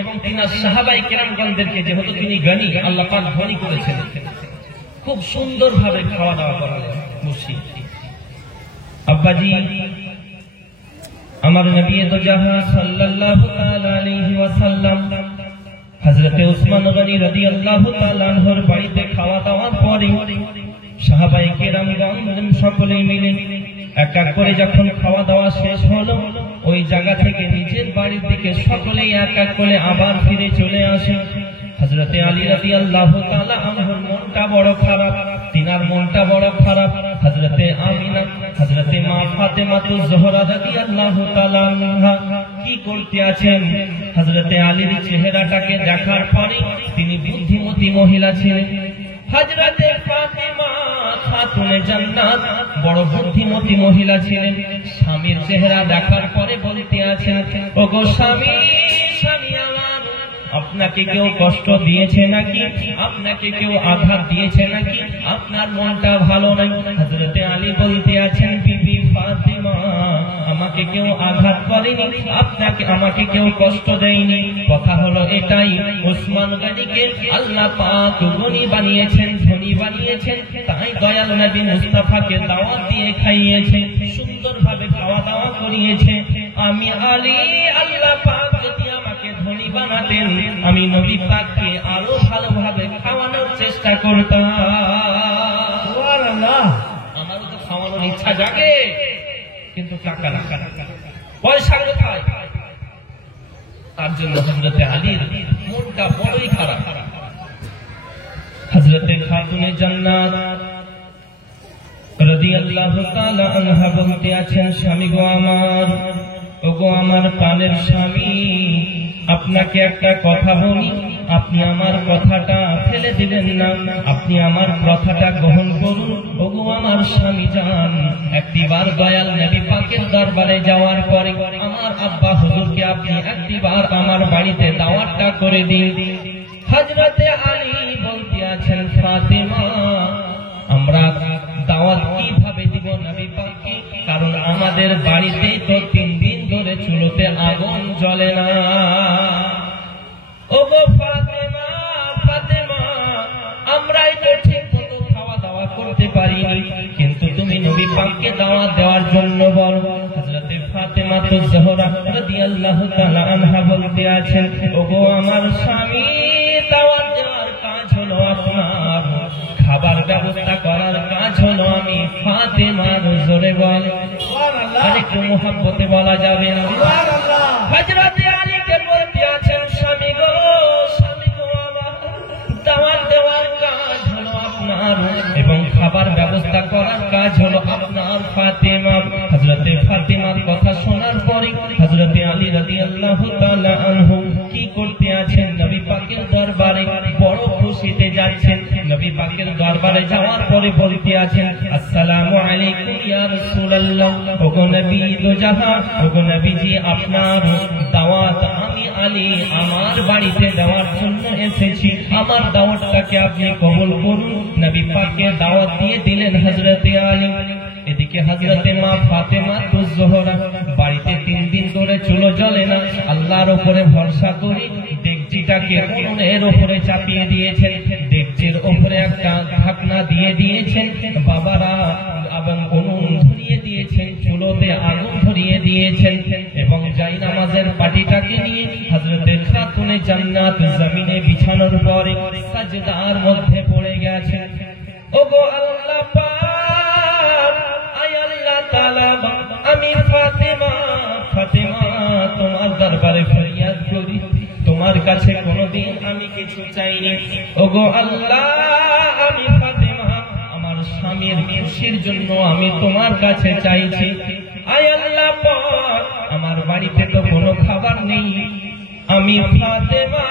এবং তিনার সাহাবায়ে কেরামগণদেরকে, যেহেতু তিনি গনি, আল্লাহ পাক ধনী করেছেন, খুব সুন্দরভাবে খাওয়া দাওয়া করালেন। বসি আব্বাজি আমার নবী দো জাহাঁ সাল্লাল্লাহু তাআলা আলাইহি ওয়াসাল্লাম হযরতে উসমান গনি রাদিয়াল্লাহু তাআলা আনহুর বাড়িতে খাওয়া দাওয়ার পরে সাহাবায়ে কেরামগণ সকলেই মিলে এক এক করে যখন খাওয়া দাওয়া শেষ হলো, ওই জায়গা থেকে নিজের বাড়ির দিকে সকলেই এক এক করে আবার ফিরে চলে আসে। হযরতে আলী রাদিয়াল্লাহু তাআলা আনহুর মনটা বড় খারাপ, তিনার মনটা বড় খারাপ। হযরতে আমিনা, হযরতে মা ফাতেমাতুজ জোহরা রাদিয়াল্লাহু তাআলা আনহা কি করতে আছেন, হযরতে আলীর চেহারাটাকে দেখার পরে, তিনি বুদ্ধিমতী মহিলা ছিলেন। হযরতে ফাতেমা খাতুনে জান্নাত বড় বুদ্ধিমতী মহিলা ছিলেন। স্বামীর চেহারা দেখার পরে বলতে আছেন, ওগো স্বামী, স্বামী আমার, আপনাকে কেউ কষ্ট দিয়েছে নাকি? আপনাকে কেউ আঘাত দিয়েছে নাকি? আপনার মনটা ভালো নাই? হযরতে আলী বলতে আছেন, বিবি ফাতেমা, আমাকে কেউ আঘাত করেনি, আমাকে কেউ কষ্ট দেয়নি। কথা হলো এটাই, উসমান গনিকে আল্লাহ পাক গনি বানিয়েছেন, ধনী বানিয়েছেন, তাই দয়াল নবী মুস্তাফাকে দাওয়াত দিয়ে খাইয়েছে, সুন্দরভাবে খাওয়া দাওয়া করিয়েছে। আমি আলী, আল্লাহ পাক যদি আমাকে ধনী বানাতেন, আমি নবী পাককে আরো ভালোভাবে খাওয়ানোর চেষ্টা করতাম। সুবহানাল্লাহ। আমারও তো খাওয়ানোর ইচ্ছা জাগে, কিন্তু টাকা না, পয়সা কোথায়? তার জন্য হযরতে আলীর মনটা বড়ই খারাপ। হযরতে খাতুনে জান্নাত রাদিয়াল্লাহু তাআলা আনহা বলতে আছেন, স্বামী গো আমার, ওগো আমার প্রাণের স্বামী, আপনাকে একটা কথা বলি, আপনি আমার কথাটা ফেলে দিবেন না, আপনি আমার কথাটা গ্রহণ করুন। ওগো আমার স্বামী জান, একটিবার দয়াল নবী পাকের দরবারে যাওয়ার পরে আমার আব্বা হুজুরকে আপনি একটিবার আমার বাড়িতে দাওয়াতটা করে দিন। হযরতে আলী বলতে আছেন, ফাতেমা আমরা দাওয়াত কিভাবে দিব নবী পাককে, কারণ আমাদের বাড়িতে তো 3 দিন ধরে চুলোতে আগুন জ্বলে না। ওগো ফাতেমা, ফাতেমা আমরাই তো ঠিক মতো খাওয়া দাওয়া করতে পারিনি, কিন্তু তুমি নবী পাককে দাওয়াত দেওয়ার জন্য বলো। হযরতে ফাতেমা তো জোহরা রাদিয়াল্লাহু তাআলা আনহা বলতে আছেন, ওগো আমার স্বামী, দাওয়াত দেওয়ার কাজ হলো আপনার, খাবার ব্যবস্থা করার কাজ হলো আমি ফাতেমার। জোরে বল সুবহানাল্লাহ, আরেকটু মুহাব্বতে বলা যাবে না সুবহানাল্লাহ। হযরতে আলীকে বলতে আছেন, স্বামী গো, স্বামী গো আমার, দাওয়াত দেওয়ার কাজ হলো আপনার এবং খাবার ব্যবস্থা করার কাজ হলো আপনার ফাতেমা। হযরতে ফাতেমার কথা শোনার পরে হযরতে আলী রাদিয়াল্লাহু তাআলা আনহু কি করতে আছেন, নবী পাকের দরবারে বড় খুশিতে যাচ্ছেন। নবী পাকের দরবারে যাওয়ার পরে বলতে আছেন, আসসালামু আলাইকুম ইয়া রাসূলুল্লাহ, ওগো নবী দো জাহান, ওগো নবীজি আপনার দাওয়াত আমি আলী আমার বাড়িতে দেওয়ার জন্য এসেছি, আমার দাওয়াতটাকে আপনি কবুল করুন। নবী পাককে দাওয়াত দিয়ে দিলেন হযরতে আলী। এদিকে হযরতে মা ফাতেমা তো জোহরা বাড়িতে 3 দিন ধরে চুলো জ্বলে না, আল্লাহর উপরে ভরসা করে ডেকচিটাকে উনুনের উপরে চাপিয়ে দিয়েছেন, ডেকচির উপরে একটা ঢাকনা দিয়ে দিয়েছেন বাবারা, এবং উনুন ধরিয়ে দিয়েছেন, চুলোতে আগুন ধরিয়ে দিয়েছেন এবং জায়নামাজের পাটিটাকে নিয়ে হযরতে খাতুনে জান্নাত জমিনে বিছানোর পরে সাজদার মধ্যে পড়ে গেছেন। ওগো আল্লাহ পাক, আয় আল্লাহ তাআলা, আমি ফাতেমা, ফাতেমা তোমার দরবারে ফরিয়াদ করি, তোমার কাছে কোনোদিন আমি কিছু চাইনি। ওগো আল্লাহ, আমি ফাতেমা আমার স্বামীর খুশির জন্য আমি তোমার কাছে চাইছি। আয় আল্লাহ পাক, আমার বাড়িতে তো কোনো খাবার নেই, আমি ফাতেমা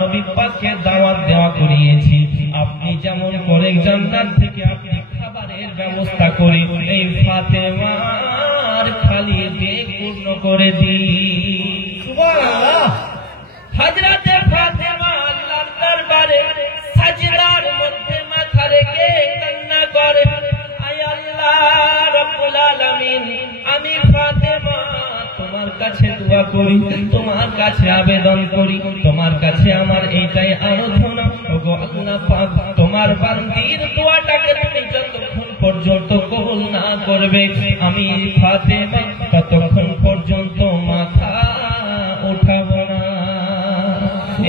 নবী পাককে দাওয়াত দেওয়া করিয়েছি, আপনি যেমন করে জান্নাত থেকে আপনি খাবারের ব্যবস্থা করে এই ফাতেমার খালি পেট পূর্ণ করে দিন। সুবহানাল্লাহ। হযরতে ফাতেমা আল্লাহর দরবারে সাজদার মধ্যে মাথা রেখে কান্না করে, আয় আল্লাহ রাব্বুল আলামিন, আমি ফাতেমা তোমার কাছে দোয়া করি, তোমার কাছে আবেদন করি, তোমার কাছে আমার এইটাই আরাধনা, ওগো আল্লাহ পাক তোমার বান্দির দোয়াটাকে তুমি যতক্ষণ পর্যন্ত কবুল না করবে আমি ফাতেমা ততক্ষণ পর্যন্ত মাথা উঠাবো না।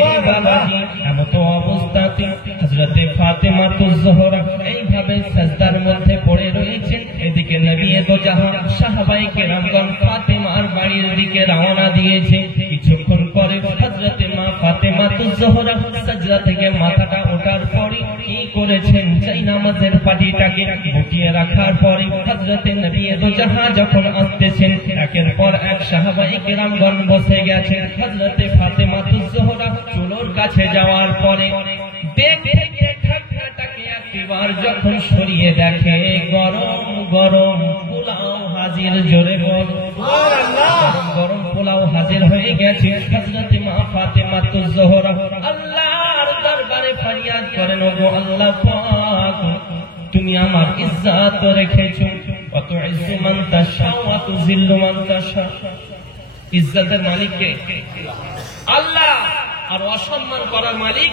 এই বাবাজি এমত অবস্থাতে হযরতে ফাতেমা তো জোহরা এইভাবে সাজদার মধ্যে পড়ে রয়েছেন। এদিকে নবী দো জাহান সাহাবায়ে কেরামগণ ফাতেমার বাড়ির দিকে রওনা দিয়েছে। কিছুক্ষণ পরে হযরতে মা ফাতেমা তো জোহরা সাজদা থেকে মাথাটা ওঠার পরে কি করেছেন, জায়নামাজের পাটিটাকে গুটিয়ে রাখার পরে হযরতে নবী দো জাহান যখন আসতেছেন, একের পর এক সাহাবায়ে কেরামগণ বসে গেছেন। হযরতে ফাতেমা তো জোহরা চুলোর কাছে যাওয়ার পরে ঢাকনাটাকে একবার যখন সরিয়ে দেখে, গরম গরম পোলাও হাজির। জোরে বল সুবহানাল্লাহ। গরম পোলাও হাজির হয়ে গেছে। হযরতে মা ফাতেমা তো জোহরা আল্লাহর দরবারে ফরিয়াদ করেন, ওগো আল্লাহ পাক তুমি আমার ইজ্জত রেখেছো, অত ইজ্জত মান তাশা ওয়া তুযিল্লু মান তাশা। ইজ্জতের মালিক কে? আল্লাহ। আর অসম্মান করার মালিক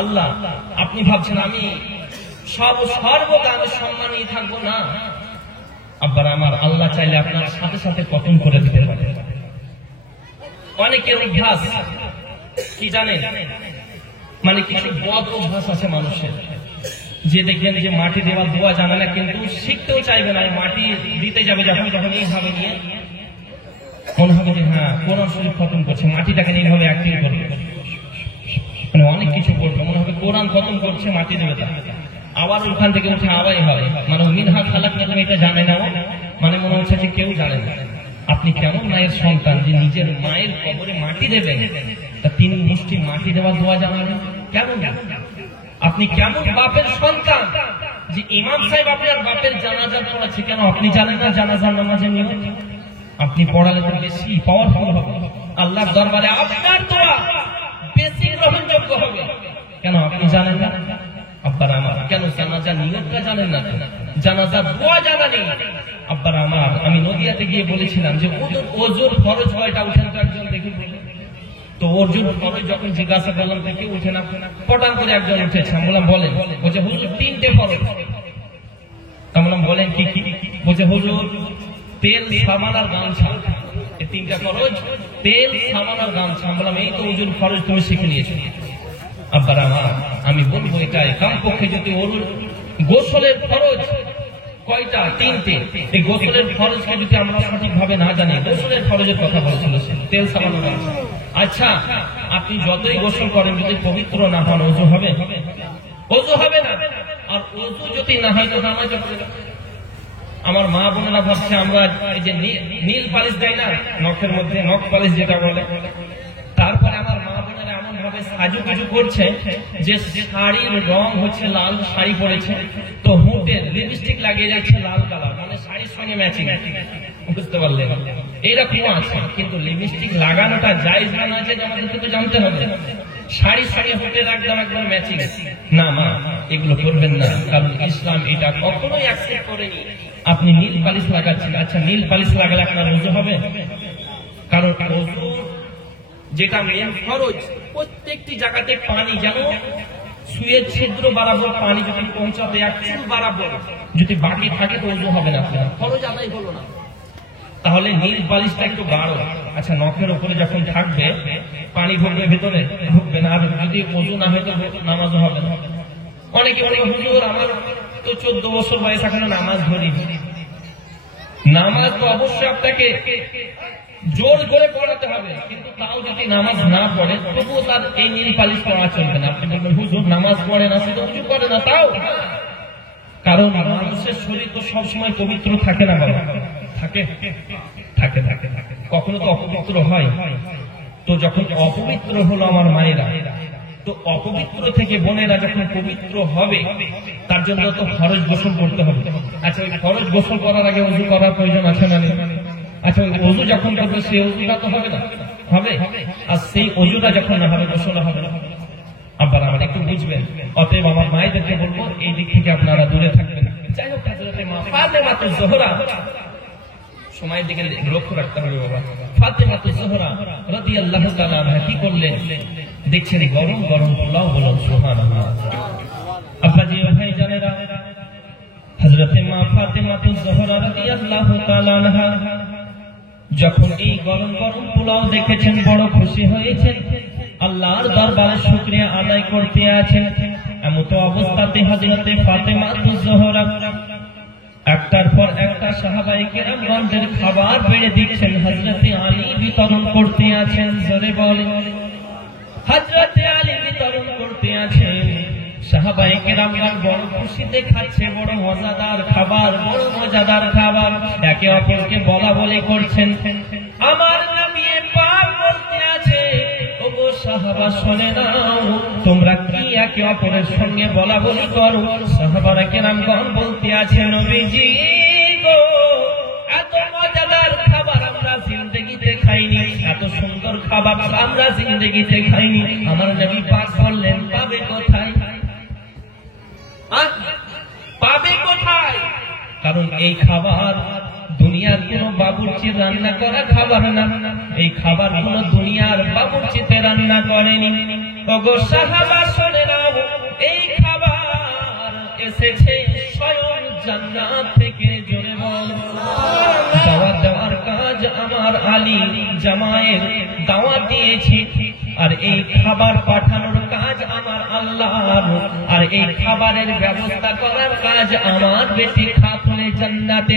আল্লাহ। আপনি ভাবছেন আমি সর্বদা আমি সম্মানী থাকবো না? আবার আমার আল্লাহ চাইলে আপনার সাথে সাথে পতন করে দিতে পারে। অনেকের অভ্যাস কি জানেন, মানে কিছু বদ অভ্যাস আছে মানুষের, যে দেখবেন যে মাটি দেওয়া দোয়া জানে না, কিন্তু শিখতেও চাইবে না, মাটি দিতে যাবে যখন যখন এইভাবে নিয়ে মনে হবে যে হ্যাঁ কোরআন শরীফ খতম করছে, মাটিটাকে এইভাবে অ্যাক্টিং করবে, মানে অনেক কিছু করবে, মনে হবে কোরআন খতম করছে, মাটি দেবে তা আবার ওখান থেকে উঠে আওয়াই হবে, মানে মিনহা খালাকনাকুম এটা জানে না, মানে মনে হচ্ছে যে কেউ জানে না। আপনি কেমন মায়ের সন্তান যে নিজের মায়ের কবরে মাটি দেবেন, তা 3 মুষ্টি মাটি দেওয়ার দোয়া জানাবেন? কেমন? আপনি কেমন বাপের সন্তান যে ইমাম সাহেব আপনার বাপের জানাজা পড়াচ্ছে, কেন আপনি জানেন না জানাজার নামাজের নিয়ম? আপনি পড়ালে তো বেশি পাওয়ারফুল হবে, আল্লাহর দরবারে আপনার দোয়া বেশি গ্রহণযোগ্য হবে। কেন আপনি জানেন না? আব্বারা আমার, কেন জানাজার নিয়মটা জানেন না? জানাজার দোয়া জানা নেই। আব্বারা আমার, আমি নদিয়াতে গিয়ে বলেছিলাম যে ওজুর ফরজ কয়টা, উঠেন তো একজন দেখি। তো ওজুর ফরজ যখন জিজ্ঞাসা করলাম দেখি উঠে না, পটান করে একজন উঠেছে। আমি বললাম বলেন, বলছে হুজুর 3টে ফরজ। আমি বললাম বলেন কি কি? বলছে হুজুর তেল, সাবান আর গামছা, এই 3টা ফরজ, তেল, সাবান আর গামছা। আমি বললাম এই তো ওজুর ফরজ তুমি শিখে নিয়েছো। আব্বারা আমার, আমি বলবো এটাই কমপক্ষে যদি গোসলের ফরজ কয়টা? 3টে। এই গোসলের ফরজকে যদি আমরা সঠিকভাবে না জানি, গোসলের ফরজের কথা বলেছিল তেল, সাবান আর গামছা। আচ্ছা, আপনি যতই গোসল করেন যদি পবিত্র না হন, ওযু হবে? ওযু হবে না। আর ওযু যদি না হয় তো নামাজ হবে না। আমার মা বোনেরা ভাবছে আমরা এই যে নীল পালিশ দেয় না নখের মধ্যে, নখ পালিশ যেটা বলে, তারপরে আমার মা বোনেরা এমন ভাবে সাজুগুজু করছে যে শাড়ির রং হচ্ছে লাল, শাড়ি পরেছে তো হুঁটে লিপস্টিক লাগিয়ে যাচ্ছে লাল কালার, মানে শাড়ির সঙ্গে ম্যাচিং। বুঝতে পারলেন? এইরকম আছে, কিন্তু লিপস্টিক লাগানোটা জায়েজ না না জায়েজ আমাদেরকে তো জানতে হবে। শাড়ির সঙ্গে হুঁটে রাখলাম একদম ম্যাচিং, না মা এগুলো করবেন না, কারণ ইসলাম এটা কখনোই অ্যাকসেপ্ট করেনি। আপনি নীল পালিশ লাগাচ্ছেন, আচ্ছা নীল পালিশ লাগালে আপনার ওযু হবে? কারণ ওযু যেটা মেন ফরজ, প্রত্যেকটি জায়গাতে পানি যেন সুয়ের ছিদ্র বরাবর পানি যদি পৌঁছাতে, এক চুল বরাবর যদি বাকি থাকে তো ওযু হবে না, ফরজ আদায় হলো না। তাহলে নীল পালিশটা একটু গাঢ়, আচ্ছা নখের উপরে যখন থাকবে পানি ঢুকবে ভেতরে, ঢুকবে না। আর যদি ওযু না হয় তো নামাজও হবে না। অনেকে হুজুর আমার তো 14 বছর বয়স, এখনো নামাজ ধরি। নামাজ তো অবশ্যই আপনাকে জোর করে পড়াতে হবে, কিন্তু তাও যদি নামাজ না পড়ে তবুও তার এই নীল পালিশ পড়া চলবে না। আপনি বলবেন হুজুর নামাজ পড়ে না, শুধু উঁচু করে না, তাও কারণ মানুষের শরীর তো সবসময় পবিত্র থাকে না বাবা, থাকে থাকে থাকে থাকে কখনো তো অপবিত্র হয়। তো যখন অপবিত্র হলো আমার মায়েরা, তো অপবিত্র থেকে বোনেরা যখন পবিত্র হবে তার জন্য তো ফরজ গোসল করতে হবে। আচ্ছা ওই ফরজ গোসল করার আগে ওযু করার প্রয়োজন আছে না? আচ্ছা ওই ওযু যখন করবে সেই ওযুটা তো হবে না, হবে? আর সেই ওযুটা যখন না হবে গোসল হবে না। আব্বারা আমার একটু বুঝবেন, অতএব আমার মায়েদেরকে বলবো এই দিক থেকে আপনারা দূরে থাকবেন। যাই হোক, হযরতে মা ফাতেমাতুজ জোহরা, সময়ের দিকে লক্ষ্য রাখতে হবে বাবা। ফাতেমাতুজ জোহরা রাদিয়াল্লাহু তাআলা আনহা কি করলেন দেখছেন? গরম গরম পোলাও, বলুন সুবহানাল্লাহ। আব্বাজি ও ভাই জানেরা, হযরতে মা ফাতেমাতুজ জোহরা রাদিয়াল্লাহু তাআলা আনহা যখন এই গরম গরম পোলাও দেখেছেন বড় খুশি হয়েছেন, আল্লাহর দরবারে শুকরিয়া আদায় করতে আছেন। এমত অবস্থাতে হযরতে ফাতেমাতুজ জোহরা একটার পর একটা সাহাবায়ে কেরামগণের খাবার বেড়ে দিচ্ছেন, হযরতে আলী বিতরণ করতে আছেন। জোরে বলেন, হযরতে আলী বিতরণ করতে আছেন। সাহাবায়ে কেরামগণ বড় খুশিতে খাচ্ছে, বড় মজাদার খাবার, বড় মজাদার খাবার। একে অপরকে বলা বলি করছেন। আমার নবী পাক বলতে আছে, ওগো সাহাবা শুনে নাও, তোমরা কি একে অপরের সঙ্গে বলা বলি করো? সাহাবায়ে কেরামগণ বলতে আছে, নবীজি গো, এত মজাদার খাবার আমরা জিন্দেগিতে খাইনি, এত সুন্দর খাবার আমরা জিন্দেগিতে খাইনি। আমার নবী পাক বললেন, পাবে কোথায়? পাবে কোথায়? কারণ এই খাবার দুনিয়ার কোন বাবুর্চির রান্না করা খাবার না, এই খাবার কোন দুনিয়ার বাবুর্চিতে রান্না করেনি। ওগো সাহাবা শুনে নাও, এই খাবার এসেছে স্বয়ং জান্নাত থেকে। জোরে বল, দাওয়াত দেওয়ার কাজ আমার আলী জামায়ের দাওয়াত দিয়েছি, আর এই খাবার পাঠানোর কাজ আমার আল্লাহর, আর এই খাবারের ব্যবস্থা করার কাজ আমার বেটি খাতুনে জান্নাতে।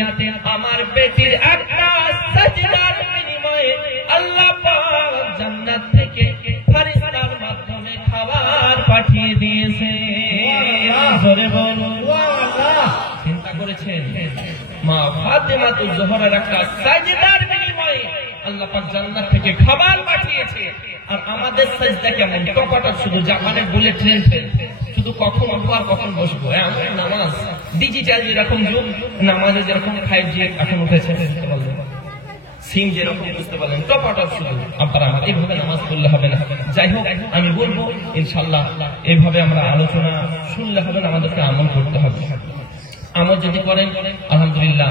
আমার বেটির একটা সাজদার বিনিময়ে আল্লাহ পাক জান্নাত থেকে ফেরেশতার মাধ্যমে খাবার পাঠিয়ে দিয়েছে। জোরে বলুন সুবহানাল্লাহ। চিন্তা করেছেন মা ফাতেমাতুজ জোহরার একটা সাজদার বিনিময়ে আল্লাহ পাক জান্নাত থেকে খাবার পাঠিয়েছে। আর আমাদের সাজদা কেমন টপাটপ, শুধু জাপানের বুলেট ট্রেন শুধু কখন উঠবো আর কখন বসবো। আমার নামাজ ডিজিটাল যেরকম যুগ, নামাজে যেরকম 5G এখন উঠেছে, সিম যেরকম, বুঝতে পারলেন, টপাটপ শুধু। আপনারা আমার এইভাবে নামাজ পড়লে হবে না। যাই হোক, আমি বলবো ইনশাআল্লাহ এইভাবে আমরা আলোচনা শুনলে হবে না, আমাদেরকে আমল করতে হবে। আমল যদি করেন আলহামদুলিল্লাহ,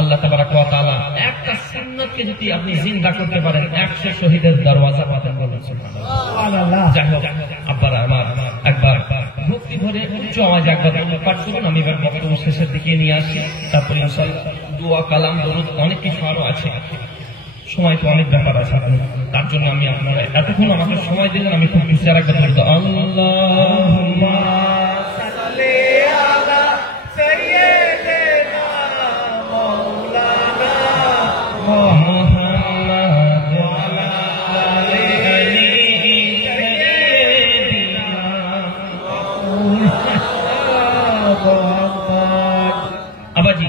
আল্লাহ তাবারাক ওয়া তাআলা একটা সুন্নতকে যদি আপনি জিন্দা করতে পারেন 100 শহীদের দরওয়াজা পাবেন, বলেন সুবহানাল্লাহ। যাই হোক, আপনারা আমার একবার ভক্তি ভরে উচ্চ আওয়াজে একবার পাঠ করুন। আমি এবার বক্তব্য শেষের দিকে নিয়ে আসি, তারপরে ইনশাআল্লাহ দোয়া, কালাম, দরুদ অনেক কিছু আরো আছে। সময় তো অনেক ব্যাপার আছে, তার জন্য আমি আপনারা এতক্ষণ আমাকে সময় দিলেন, আমি খুব খুশি। আর একবার দরুদ, আল্লাহুম্মা সাল্লি আলা সাইয়্যিদিনা মাওলানা মুহাম্মদ ওয়া আলা আলি সাইয়্যিদিনা মুহাম্মদ। আবাজি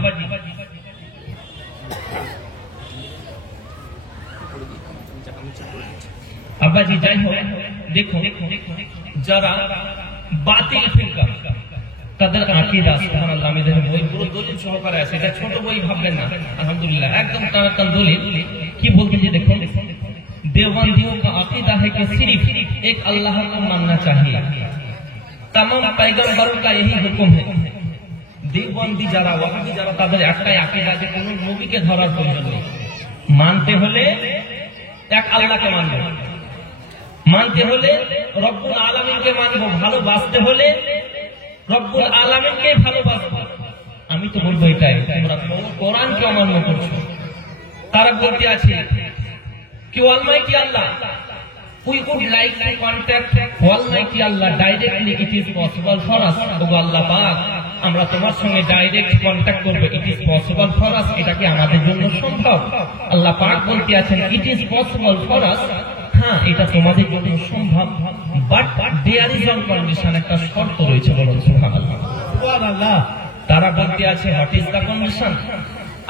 আব্বাজি, যাই হোক, দেখুন যারা বাতিল ফিরকা, তাদের আকীদা সুবহানাল্লাহ, আমি দেখেন বই পুরো দলিল সহকারে আছে, এটা ছোট বই ভাববেন না, আলহামদুলিল্লাহ একদম টানাটান দলিল। কি বলতেছে দেখুন, देवबंदियों का अकीदा है कि सिर्फ एक अल्लाह को मानना चाहिए, तमाम पैगंबरों का यही हुक्म है। देवबंदी যারা, ওয়াহাবি যারা, তাদের একটাই আকীদা যে কোন নবীকে ধরার প্রয়োজন নেই, মানতে হলে এক আল্লাহকে মানবো, মানতে হলে রব্বুল আলামিনকে মানবো, ভালোবাসতে হলে রব্বুল আলামিনকে ভালোবাসবো। আমি তো বলবো এটাই, তোমরা কোরআনকে অমান্য করছো। তারা বলতে আছে কি Almighty Allah, we would like to contact Almighty Allah directly, it is possible for us। ও আল্লাহ পাক, আমরা তোমার সঙ্গে ডাইরেক্ট কন্টাক্ট করব, it is possible for us, এটা কি আমাদের জন্য সম্ভব? আল্লাহ পাক বলতে আছেন it is possible for us, হ্যাঁ এটা তোমাদের জন্য সম্ভব, but there is one condition, একটা শর্ত রয়েছে, বলুন সুবহানাল্লাহ। সুবহানাল্লাহ। তারা বলতে আছে হোয়াট ইজ দ্য কন্ডিশন,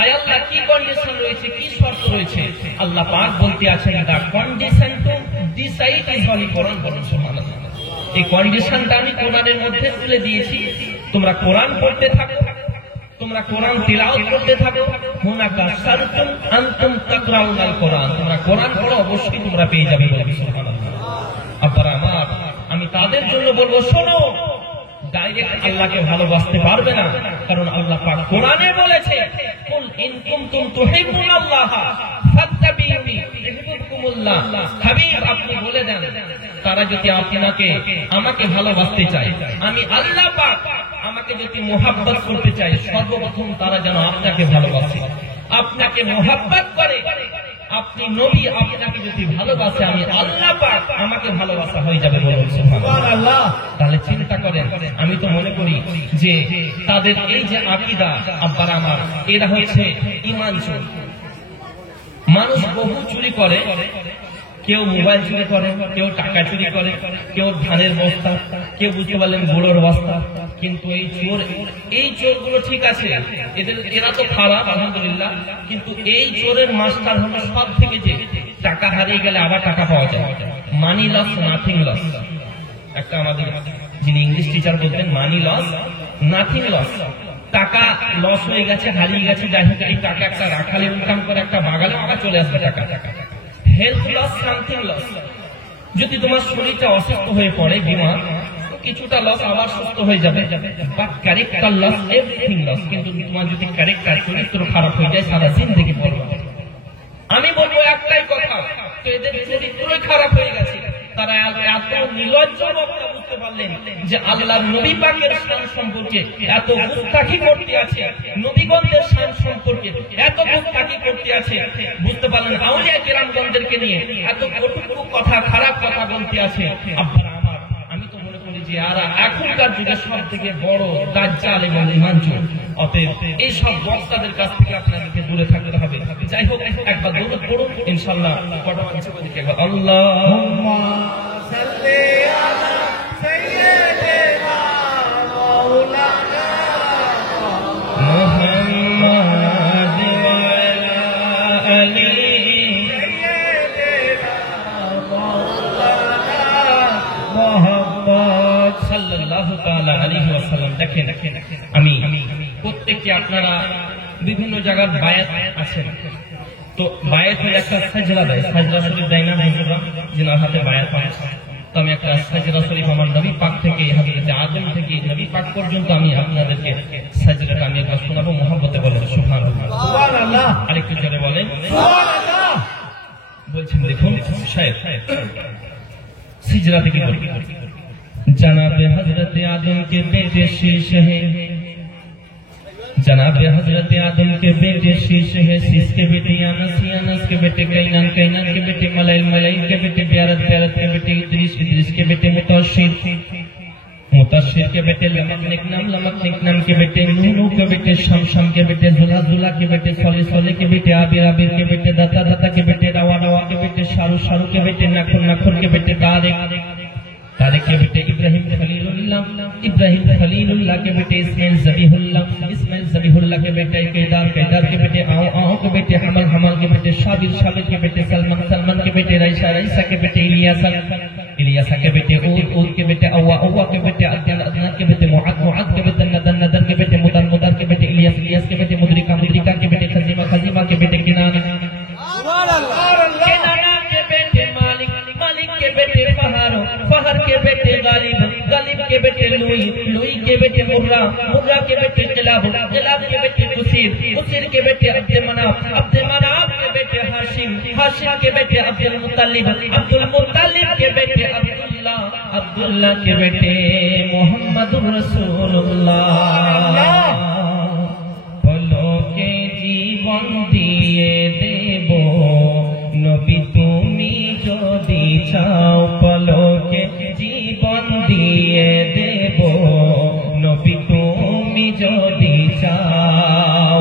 আয় আল্লাহ কি কন্ডিশন রয়েছে, কি শর্ত রয়েছে? আল্লাহ পাক বলতে আছেন the condition to decide is holy Quran, বলুন সুবহানাল্লাহ। এই কন্ডিশনটা আমি কোরআনের মধ্যে তুলে দিয়েছি, তোমরা কোরআন পড়তে থাকো, তোমরা কোরআন তিলাওয়াত করতে থাকো, হুনাকা শারতুন আনতুম তাকরাউনাল কোরআন, তোমরা কোরআন পড়ো, অবশ্যই তোমরা পেয়ে যাবে, বলুন সুবহানাল্লাহ। আপনারা আমার, আমি তাদের জন্য বলবো, শোনো, ডাইরেক্ট আল্লাহকে ভালোবাসতে পারবে না, কারণ আল্লাহ পাক কোরআনে বলেছে কুল ইন কুনতুম তুহিব্বুনাল্লাহ ফাত্তাবিউনি ইউহিব্বুকুমুল্লাহ। হাবিব আপনি বলে দেন, তারা যদি আপনাকে, আমাকে ভালোবাসতে চায়, আমি আল্লাহ পাক আমাকে যদি মুহাব্বত করতে চায়, সর্বপ্রথম তারা যেন আপনাকে ভালোবাসে, আপনাকে মুহাব্বত করে। আপনি নবী, আপনাকে যদি ভালোবাসে, আমি আল্লাহ পাক আমাকে ভালোবাসা হয়ে যাবে, বলুন সুবহানাল্লাহ। তাহলে চিন্তা করেন, আমি তো মনে করি যে তাদের এই যে আকীদা, আব্বারা আমার, এরা হচ্ছে ঈমান চোর। মানুষ বহু চুরি করে, কেউ মোবাইল চুরি করে, কেউ টাকা চুরি করে, কেউ ধানের বস্তা, কেউ বুঝতে পারলেন গুড়োর বস্তা, কিন্তু এই চোরগুলো ঠিক আছে, এরা তো খারাপ আলহামদুলিল্লাহ, কিন্তু এই চোরের মাস্টার হলো সব থেকে যে টাকা হারিয়ে গেলে আবার টাকা পাওয়া যায়, মানি লস নাথিং লস। একটা আমাদের যিনি ইংলিশ টিচার বলতেন, মানি লস নাথিং লস, টাকা লস হয়ে গেছে, হারিয়ে গেছে, যাই হোক এই টাকা একটা রাখালে ইনকাম করে একটা বাগালে আবার চলে আসবে টাকা। হেলথ লস, সামথিং লস, যদি তোমার শরীরটা অসুস্থ হয়ে পড়ে, বিমার, কিছুটা লস, আবার সুস্থ হয়ে যাবে, but character loss, everything loss. কিন্তু তোমার যদি ক্যারেক্টার, চরিত্র খারাপ হয়ে যায়, সারা জিন্দেগি পড়বে। আমি বলবো একটাই কথা, তো এদের চরিত্রই খারাপ হয়ে গেছে, তারা এত নির্লজ্জ বক্তা, বুঝতে পারলেন যে আল্লাহর নবী পাকের শান সম্পর্কে এত গুস্তাখি করতে আছে, নবীগণদের শান সম্পর্কে এত গুস্তাখি করতে আছে, বুঝতে পারলেন আউলিয়া কেরামগণদেরকে নিয়ে এত কটু কথা, খারাপ কথা বলতে আছে। আপনারা আমার, আমি তো মনে করি যে এরা এখনকার যুগে সব থেকে বড় দাজ্জাল এবং ঈমান চোর। অতএব এই সব বক্তাদের কাছ থেকে আপনাদেরকে দূরে থাকতে হবে। যাই হোক, একবার দরুদ পড়ুন ইনশাআল্লাহ। আল্লাহুম্মা সাল্লি আলা সাইয়্যিদিনা মাওলানা মুহাম্মদ ওয়া আলা আলি তাআলা আলাইহি ওয়াসাল্লাম। দেখেন আমি প্রত্যেককে আপনারা বিভিন্ন জায়গার বায়াত আছেন, তো বায়াত হলে একটা সাজদা দেয়, সাজদা শরীফ দেয় না হুজুররা, যিনার হাতে বায়াত হয়। তো আমি একটা সাজদা শরীফ আমার নবী পাক থেকে হযরত আদম থেকে নবী পাক পর্যন্ত আমি আপনাদেরকে সাজদাটা আমি একবার শোনাবো, মুহাব্বতে বলেন সুবহানাল্লাহ সুবহানাল্লাহ। আরেকটু জোরে বলেন সুবহানাল্লাহ। বলছেন দেখুন শায়েখ সিজদা থেকে जनाबे हजरत आदम के बेटे शीश है, जनाबे हजरत आदम के बेटे शीश है, शीश के बेटे यानस, यानस के बेटे कैनान, कैनान के बेटे मलाइल, मलाइल के बेटे ब्यारत, ब्यारत के बेटे इद्रिस, इद्रिस के बेटे मुताशिर, मुताशिर के बेटे लमक निकनम, लमक निकनम के बेटे नूनू के बेटे शम, शम के बेटे जुला, जुला के बेटे सोले, सोले के बेटे आबिर, आबिर के बेटे दाता, दाता के बेटे रवा, रवा के बेटे शारू, शारू के बेटे नखुर, नखुर के बेटे तारिक, तारिक के बेटे इब्राहिम खलीलुल्लाह, इब्राहिम खलीलुल्लाह के बेटे इस्माइल ज़बीहुल्लाह, इस्माइल ज़बीहुल्लाह के बेटे केदार, केदार के बेटे आओ, आओ के बेटे हमल, हमल के बेटे शाबिर, शाबिर के बेटे सलमान, सलमान के बेटे रईसा, रईसा के बेटे इलियासा, इलियासा के बेटे ऊद, ऊद के बेटे अव्वा, अव्वा के बेटे अदनान, अदनान के बेटे मुआद, मुआद के बेटे नदर, नदर के बेटे मुदर, मुदर के बेटे इलियास, इलियास के बेटे मुद्रिका, मुद्रिका के बेटे खजीमा, खजीमा के बेटे किनान, किनाना के बेटे मालिक, मालिक के बेटे फहारो, फहर के बेटे गालिब, गालिब के बेटे लुई, लुई के बेटे मुर्रा, मुर्रा के बेटे किलाब, किलाब के बेटे कुसीर, कुसीर के बेटे अब्दे मनाफ, अब्दे मनाफ के बेटे हाशिम, हाशिम के बेटे अब्दुल मुत्तलिब, अब्दुल मुत्तलिब के बेटे अब्दुल्लाह, अब्दुल्लाह के बेटे मुहम्मदुर रसूलुल्लाह। बोलो के जीवन दिए देबो नबी তুমি যদি চাও, পলকে জীবন দিয়ে দেব নবী তুমি যদি চাও।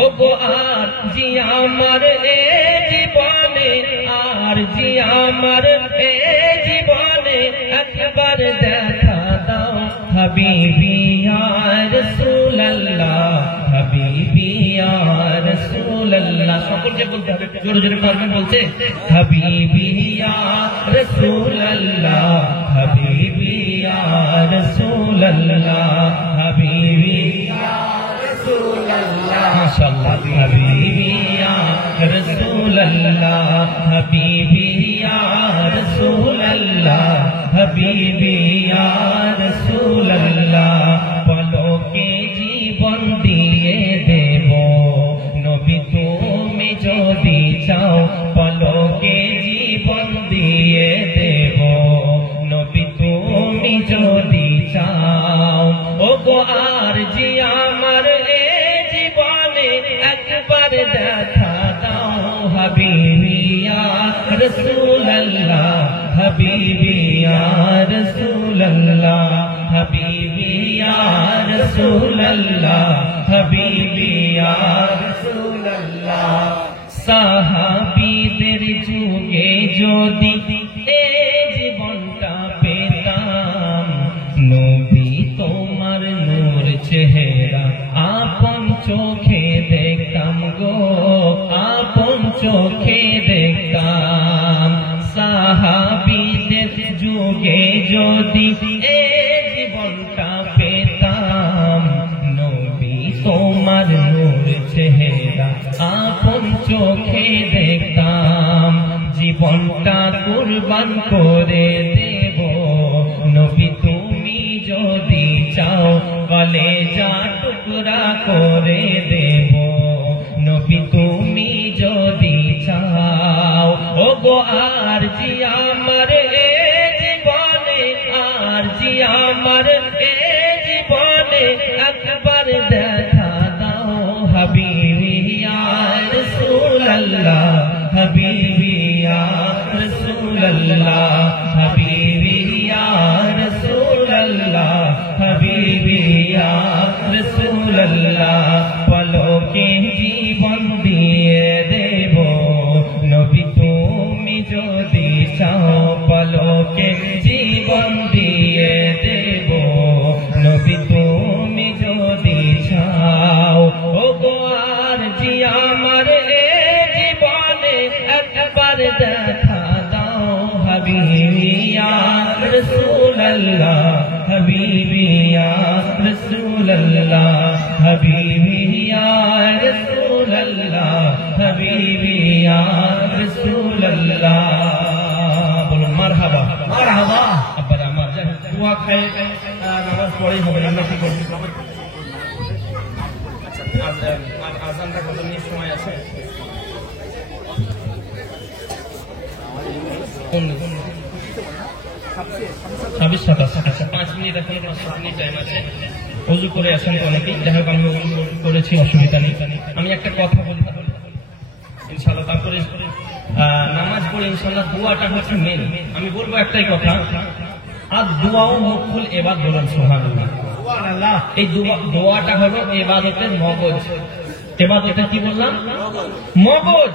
ও গো আর জি আমার এ জীবনে, আর জি আমার এ জীবনে একবার দেখা দাও হাবিবি ইয়া রাসূলুল্লাহ, হাবিবি ইয়া রাসূলুল্লাহ। সকলকে বলতে হবে, জোরে জোরে পারবেন বলতে, হাবিবি ইয়া রাসূলুল্লাহ, হাবিবি ইয়া রাসূলুল্লাহ, হাবিবি ইয়া রাসূলুল্লাহ, মাশাআল্লাহ, হাবিবি ইয়া রাসূলুল্লাহ, হাবিবি ইয়া রাসূলুল্লাহ, হাবিবি ইয়া রাসূলুল্লাহ। পলকে জীবন দিয়ে দেব নবী তুমি যদি চাও, পলকে জীবন দিয়ে দেব নবী তুমি যদি চাও। ও গো আর জি আমার এ জীবনে একবার দেখা দাও হাবিবি ইয়া রাসূলুল্লাহ, হাবিবি ইয়া রাসূলুল্লাহ, হাবিবি ইয়া রাসূলুল্লাহ, হাবিবি ইয়া রাসূলুল্লাহ। সাহাবীদের যুগে যদি এই জীবনটা পেতাম, নবী তোমার নূর চেহারা আপন চোখে দেখতাম গো, আপন চোখে দেখতাম। সাহাবীদের যুগে যদি এই জীবনটা পেতাম, নবী তোমার নূর চেহারা আপন চোখে দেখতাম। জীবনটা কুরবান করে দেব নবী তুমি যদি চাও, কলেজা টুকরা করে দেব নবী তুমি যদি চাও। ও গো আর জি আমার এ জীবনে, আর জি আমার এ জীবনে একবার দেখা দাও হাবিবি ইয়া রাসূলুল্লাহ, হাবিবি ইয়া রাসূলুল্লাহ, হাবিবি ইয়া রাসূলুল্লাহ, হাবিবি ইয়া রাসূলুল্লাহ। পলকে জীবন দিয়ে দেব নবী তুমি যদি চাও, পলকে জীবন দিয়ে দেব নবী তুমি যদি চাও। ও গো আর জি আমার এ জীবনে একবার দেখা দাও হাবিবি ইয়া রাসূলুল্লাহ, হাবিবি ইয়া রাসূলুল্লাহ হাবিবি ইয়া রাসূলুল্লাহ হাবিবি ইয়া রাসূলুল্লাহ। বলুন মারহাবা মারহাবা। আব্বারা আমার দোয়া খায় নামাজ পড়েই হবে, আমরা কি করব? আজানটা কত মিনিট সময় আছে? আচ্ছা 5 মিনিট এখন 5 মিনিট টাইম আছে। ওযু করে আসেন অনেকেই, যাই হোক আমি ওযু করেছি, অসুবিধা নেই। আমি একটা কথা বলি ইনশাআল্লাহ, তারপরে নামাজ পড়ে ইনশাআল্লাহ দোয়াটা হচ্ছে মেন। আমি বলবো একটাই কথা, আর দোয়াও মকবুল ইবাদত, বলেন সুবহানাল্লাহ। এই দোয়াটা হলো ইবাদতের মগজ। ইবাদতের কি বললাম? মগজ।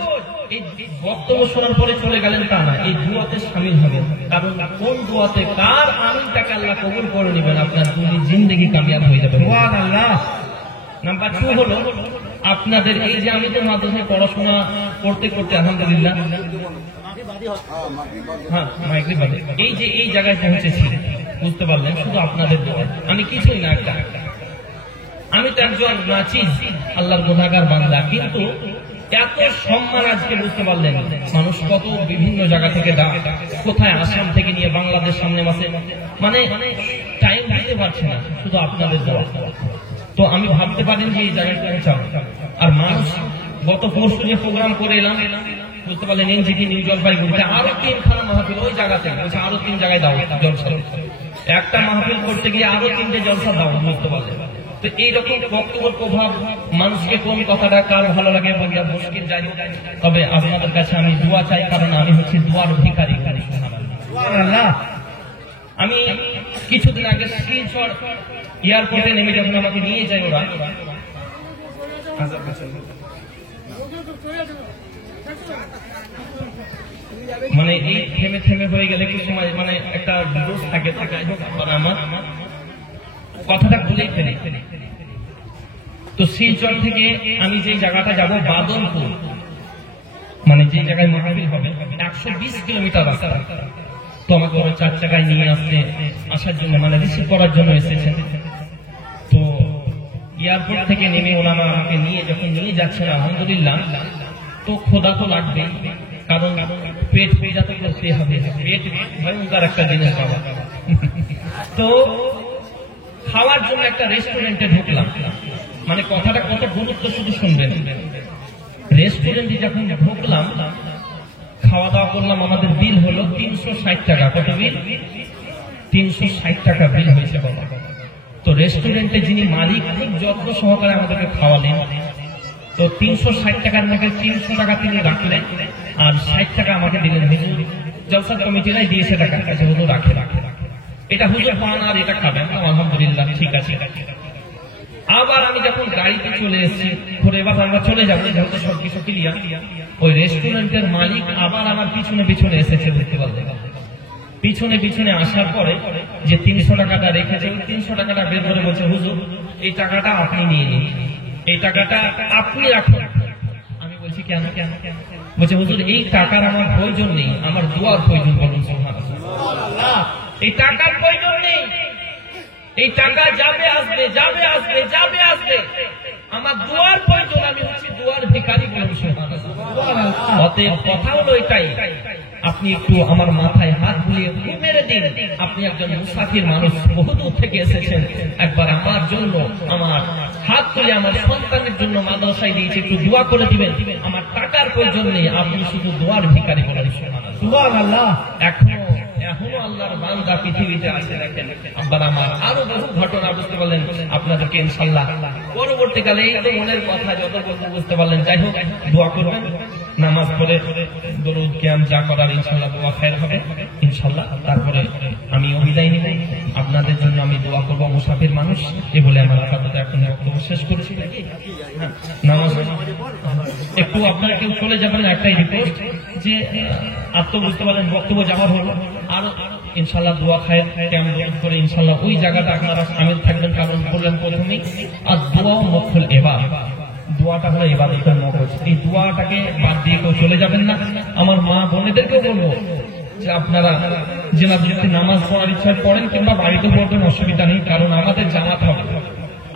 এই বক্তব্য শোনার পরে চলে গেলেন তা না, এই দোয়াতে শামিল হবেন। কারণ কোন দোয়াতে কার আমিনটাকে আল্লাহ কবুল করে নেবেন, আপনার পুরো জিন্দেগি কামিয়াব হয়ে যাবে। সুবহানাল্লাহ। নাম্বার 2 হলো আপনাদের এই যে আমি তো মাদ্রাসায় পড়াশোনা করতে করতে আলহামদুলিল্লাহ, হ্যাঁ মাগরিব বাদে এই যে এই জায়গায় পৌঁছেছি, বুঝতে পারলেন শুধু আপনাদের দোয়া। আমি কিছুই না, একটা আমি তো একজন নাচিস, আল্লাহর গুনাহগার বান্দা, কিন্তু এত সম্মান আজকে বুঝতে পারলেন। মানুষ কত বিভিন্ন জায়গা থেকে কোথায় আসাম থেকে নিয়ে বাংলাদেশ সামনে মাসে, মানে টাইম দিতে পারছে না, শুধু আপনাদের দোয়া। তো আমি ভাবতে পারেন যে এই জায়গায় পৌঁছাবো। আর মানুষ গত পরশু যে প্রোগ্রাম করে এলাম, বুঝতে পারলেন এনজিপি নিউ জলপাইগুড়িতে আরো 3খানা মাহফিল, ওই জায়গাতে বলছে আরো 3 জায়গায় দাও জলসা। একটা মাহফিল করতে গিয়ে আরো 3টে জলসা দাও, বুঝতে পারলেন। তো এইরকম বক্তব্যের প্রভাব মানুষকে কোন কথাটা কার ভালো লাগে বলিয়া মুশকিল, যাই হোক। তবে আপনাদের কাছে আমি দোয়া চাই, কারণ আমি হচ্ছি দোয়ার ভিখারি। সুবহানাল্লাহ। আমি কিছুদিন আগে শিলচর এয়ারপোর্টে নেমে যখন আমাকে নিয়ে যায় ওরা, মানে এই থেমে থেমে হয়ে গেলে কি সময় মানে একটা দোষ থাকে, আমার কথাটা ভুলেই ফেলে। তো শিলচর থেকে আমি যে জায়গাটা যাব বাদলপুর, মানে যে জায়গায় মাহফিল হবে, 120 কিলোমিটার রাস্তা। তো আমাকে ওরা 4 চাকায় নিয়ে আসার জন্য, মানে রিসিভ করার জন্য এসেছেন। তো এয়ারপোর্ট থেকে নেমে ওরা আমাকে নিয়ে যখন নিয়ে যাচ্ছেন, আলহামদুলিল্লাহ, তো খোদা তো লাগবে, কারণ পেট পূজা তো করতে হবে। পেট ভয়ঙ্কর একটা জিনিস বাবা। তো খাওয়ার জন্য একটা রেস্টুরেন্টে ঢুকলাম, মানে কথাটা কত গুরুত্ব শুধু শুনবেন। রেস্টুরেন্টে যখন ঢুকলাম, খাওয়া দাওয়া করলাম, আমাদের বিল হলো 360 টাকা। কত বিল? 360 টাকা বিল হয়েছে বাবা। তো রেস্টুরেন্টে যিনি মালিক খুব যত্ন সহকারে আমাদেরকে খাওয়ালেন। তো 360 টাকার মধ্যে 300 টাকা তিনি রাখলেন, আর 60 টাকা আমাকে দিলেন। হুজুর জলসা কমিটিরাই দিয়েছে টাকা, হুজুর রাখে। এটা হুজুর পান আর এটা খাবেন। আলহামদুলিল্লাহ, ঠিক আছে। আবার আমি যখন গাড়িতে চলে এসেছি, ঘুরে এবার আমরা চলে যাবো, যেহেতু সবকিছু ক্লিয়ার, ওই রেস্টুরেন্টের মালিক আবার আমার পিছনে পিছনে এসেছে, দেখতে পারলেন। পিছনে পিছনে আসার পরে যে 300 টাকাটা রেখেছে, ওই 300 টাকাটা বের করে বলছে, হুজুর এই টাকাটা আপনি নিয়ে নিন, এই টাকাটা আপনি রাখুন। আমি বলছি কেন? বলছে হুজুর এই টাকার আমার প্রয়োজন নেই, আমার দোয়ার প্রয়োজন। বলুন সুবহানাল্লাহ। এই টাকার প্রয়োজন নেই, এই টাকা যাবে আসবে, যাবে আসবে, যাবে আসবে, আমার দোয়ার প্রয়োজন। আমি হচ্ছি দোয়ার ভিখারি। বলুন সুবহানাল্লাহ। অতএব কথা হলো এটাই, আপনি একটু আমার মাথায় হাত বুলিয়ে মেরে দিন। আপনি একজন মুসাফির মানুষ, বহুদূর থেকে এসেছেন, একবার আমার জন্য, আমার হাত তুলে আমার সন্তানের জন্য মাদ্রাসায় দিয়েছে, একটু দোয়া করে দিবেন। আমার টাকার প্রয়োজন নেই, আপনি শুধু দোয়ার ভিখারি। বলেন সুবহানাল্লাহ। এখনো আল্লাহর বান্দা পৃথিবীতে আছে, দেখেন আব্বার আমার আরো বহু ঘটনা, বুঝতে পারলেন আপনাদেরকে ইনশাআল্লাহ পরবর্তীকালে এই তো মনের কথা যত বলতে বুঝতে পারলেন। যাই হোক, দোয়া করবেন, নামাজ পড়ে দরুদ কিয়াম যা করার ইনশাআল্লাহ দোয়া খায়ের হবে ইনশাআল্লাহ। তারপরে আমি বিদায় নিব, আপনাদের জন্য আমি দোয়া করব, মুসাফির মানুষ। এ বলে আমার আপাতত এখন বক্তব্য শেষ করেছি। নামাজ একটু আপনারা কেউ চলে যাবেন, একটাই রিকোয়েস্ট যে বুঝতে পারলেন বক্তব্য যাওয়া হলো, আর ইনশাআল্লাহ দোয়া খায়ের ক্যাম্প করে ইনশাআল্লাহ ওই জায়গাটা আপনারা শামিল থাকবেন। কারণ বললেন প্রথমেই, আর দোয়া মকবুল ইবাদত, দোয়াটা হলো ইবাদতের মগজ। এই দোয়াটাকে বাদ দিয়ে কেউ চলে যাবেন না। আমার মা বোনেদেরকে বলবো, যে আপনারা জেনারেল যদি নামাজ পড়ার ইচ্ছা পড়েন কিংবা বাড়িতে পড়বেন, অসুবিধা নেই, কারণ আমাদের জামাত হবে।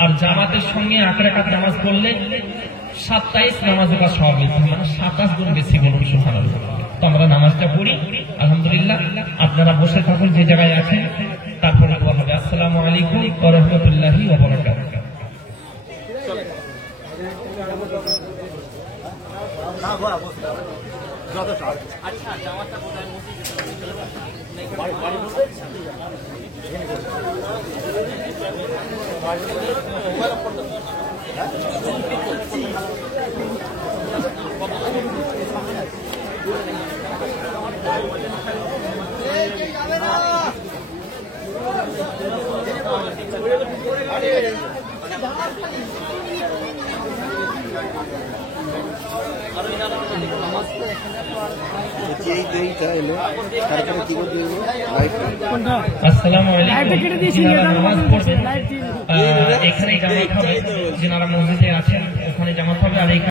আর জামাতের সঙ্গে 8 রাকাত নামাজ পড়লে 27 নামাজে বা সওয়াব হবে, মানে 27 গুণ বেশি বলুন সুবহানাল্লাহ। তো আমরা নামাজটা পড়ি আলহামদুলিল্লাহ। আপনারা বসে থাকুন যে জায়গায় আছেন, তারপরে দোয়া হবে। আসসালামু আলাইকুম ওয়া রাহমাতুল্লাহি ওয়া বারাকাতুহু। আচ্ছা জামাতটা কোথায় আসসালামু আলাইকুম। নামাজ পড়বেন এখানে জামাত হবে, যারা মসজিদে আছেন ওখানে জামাত হবে। আর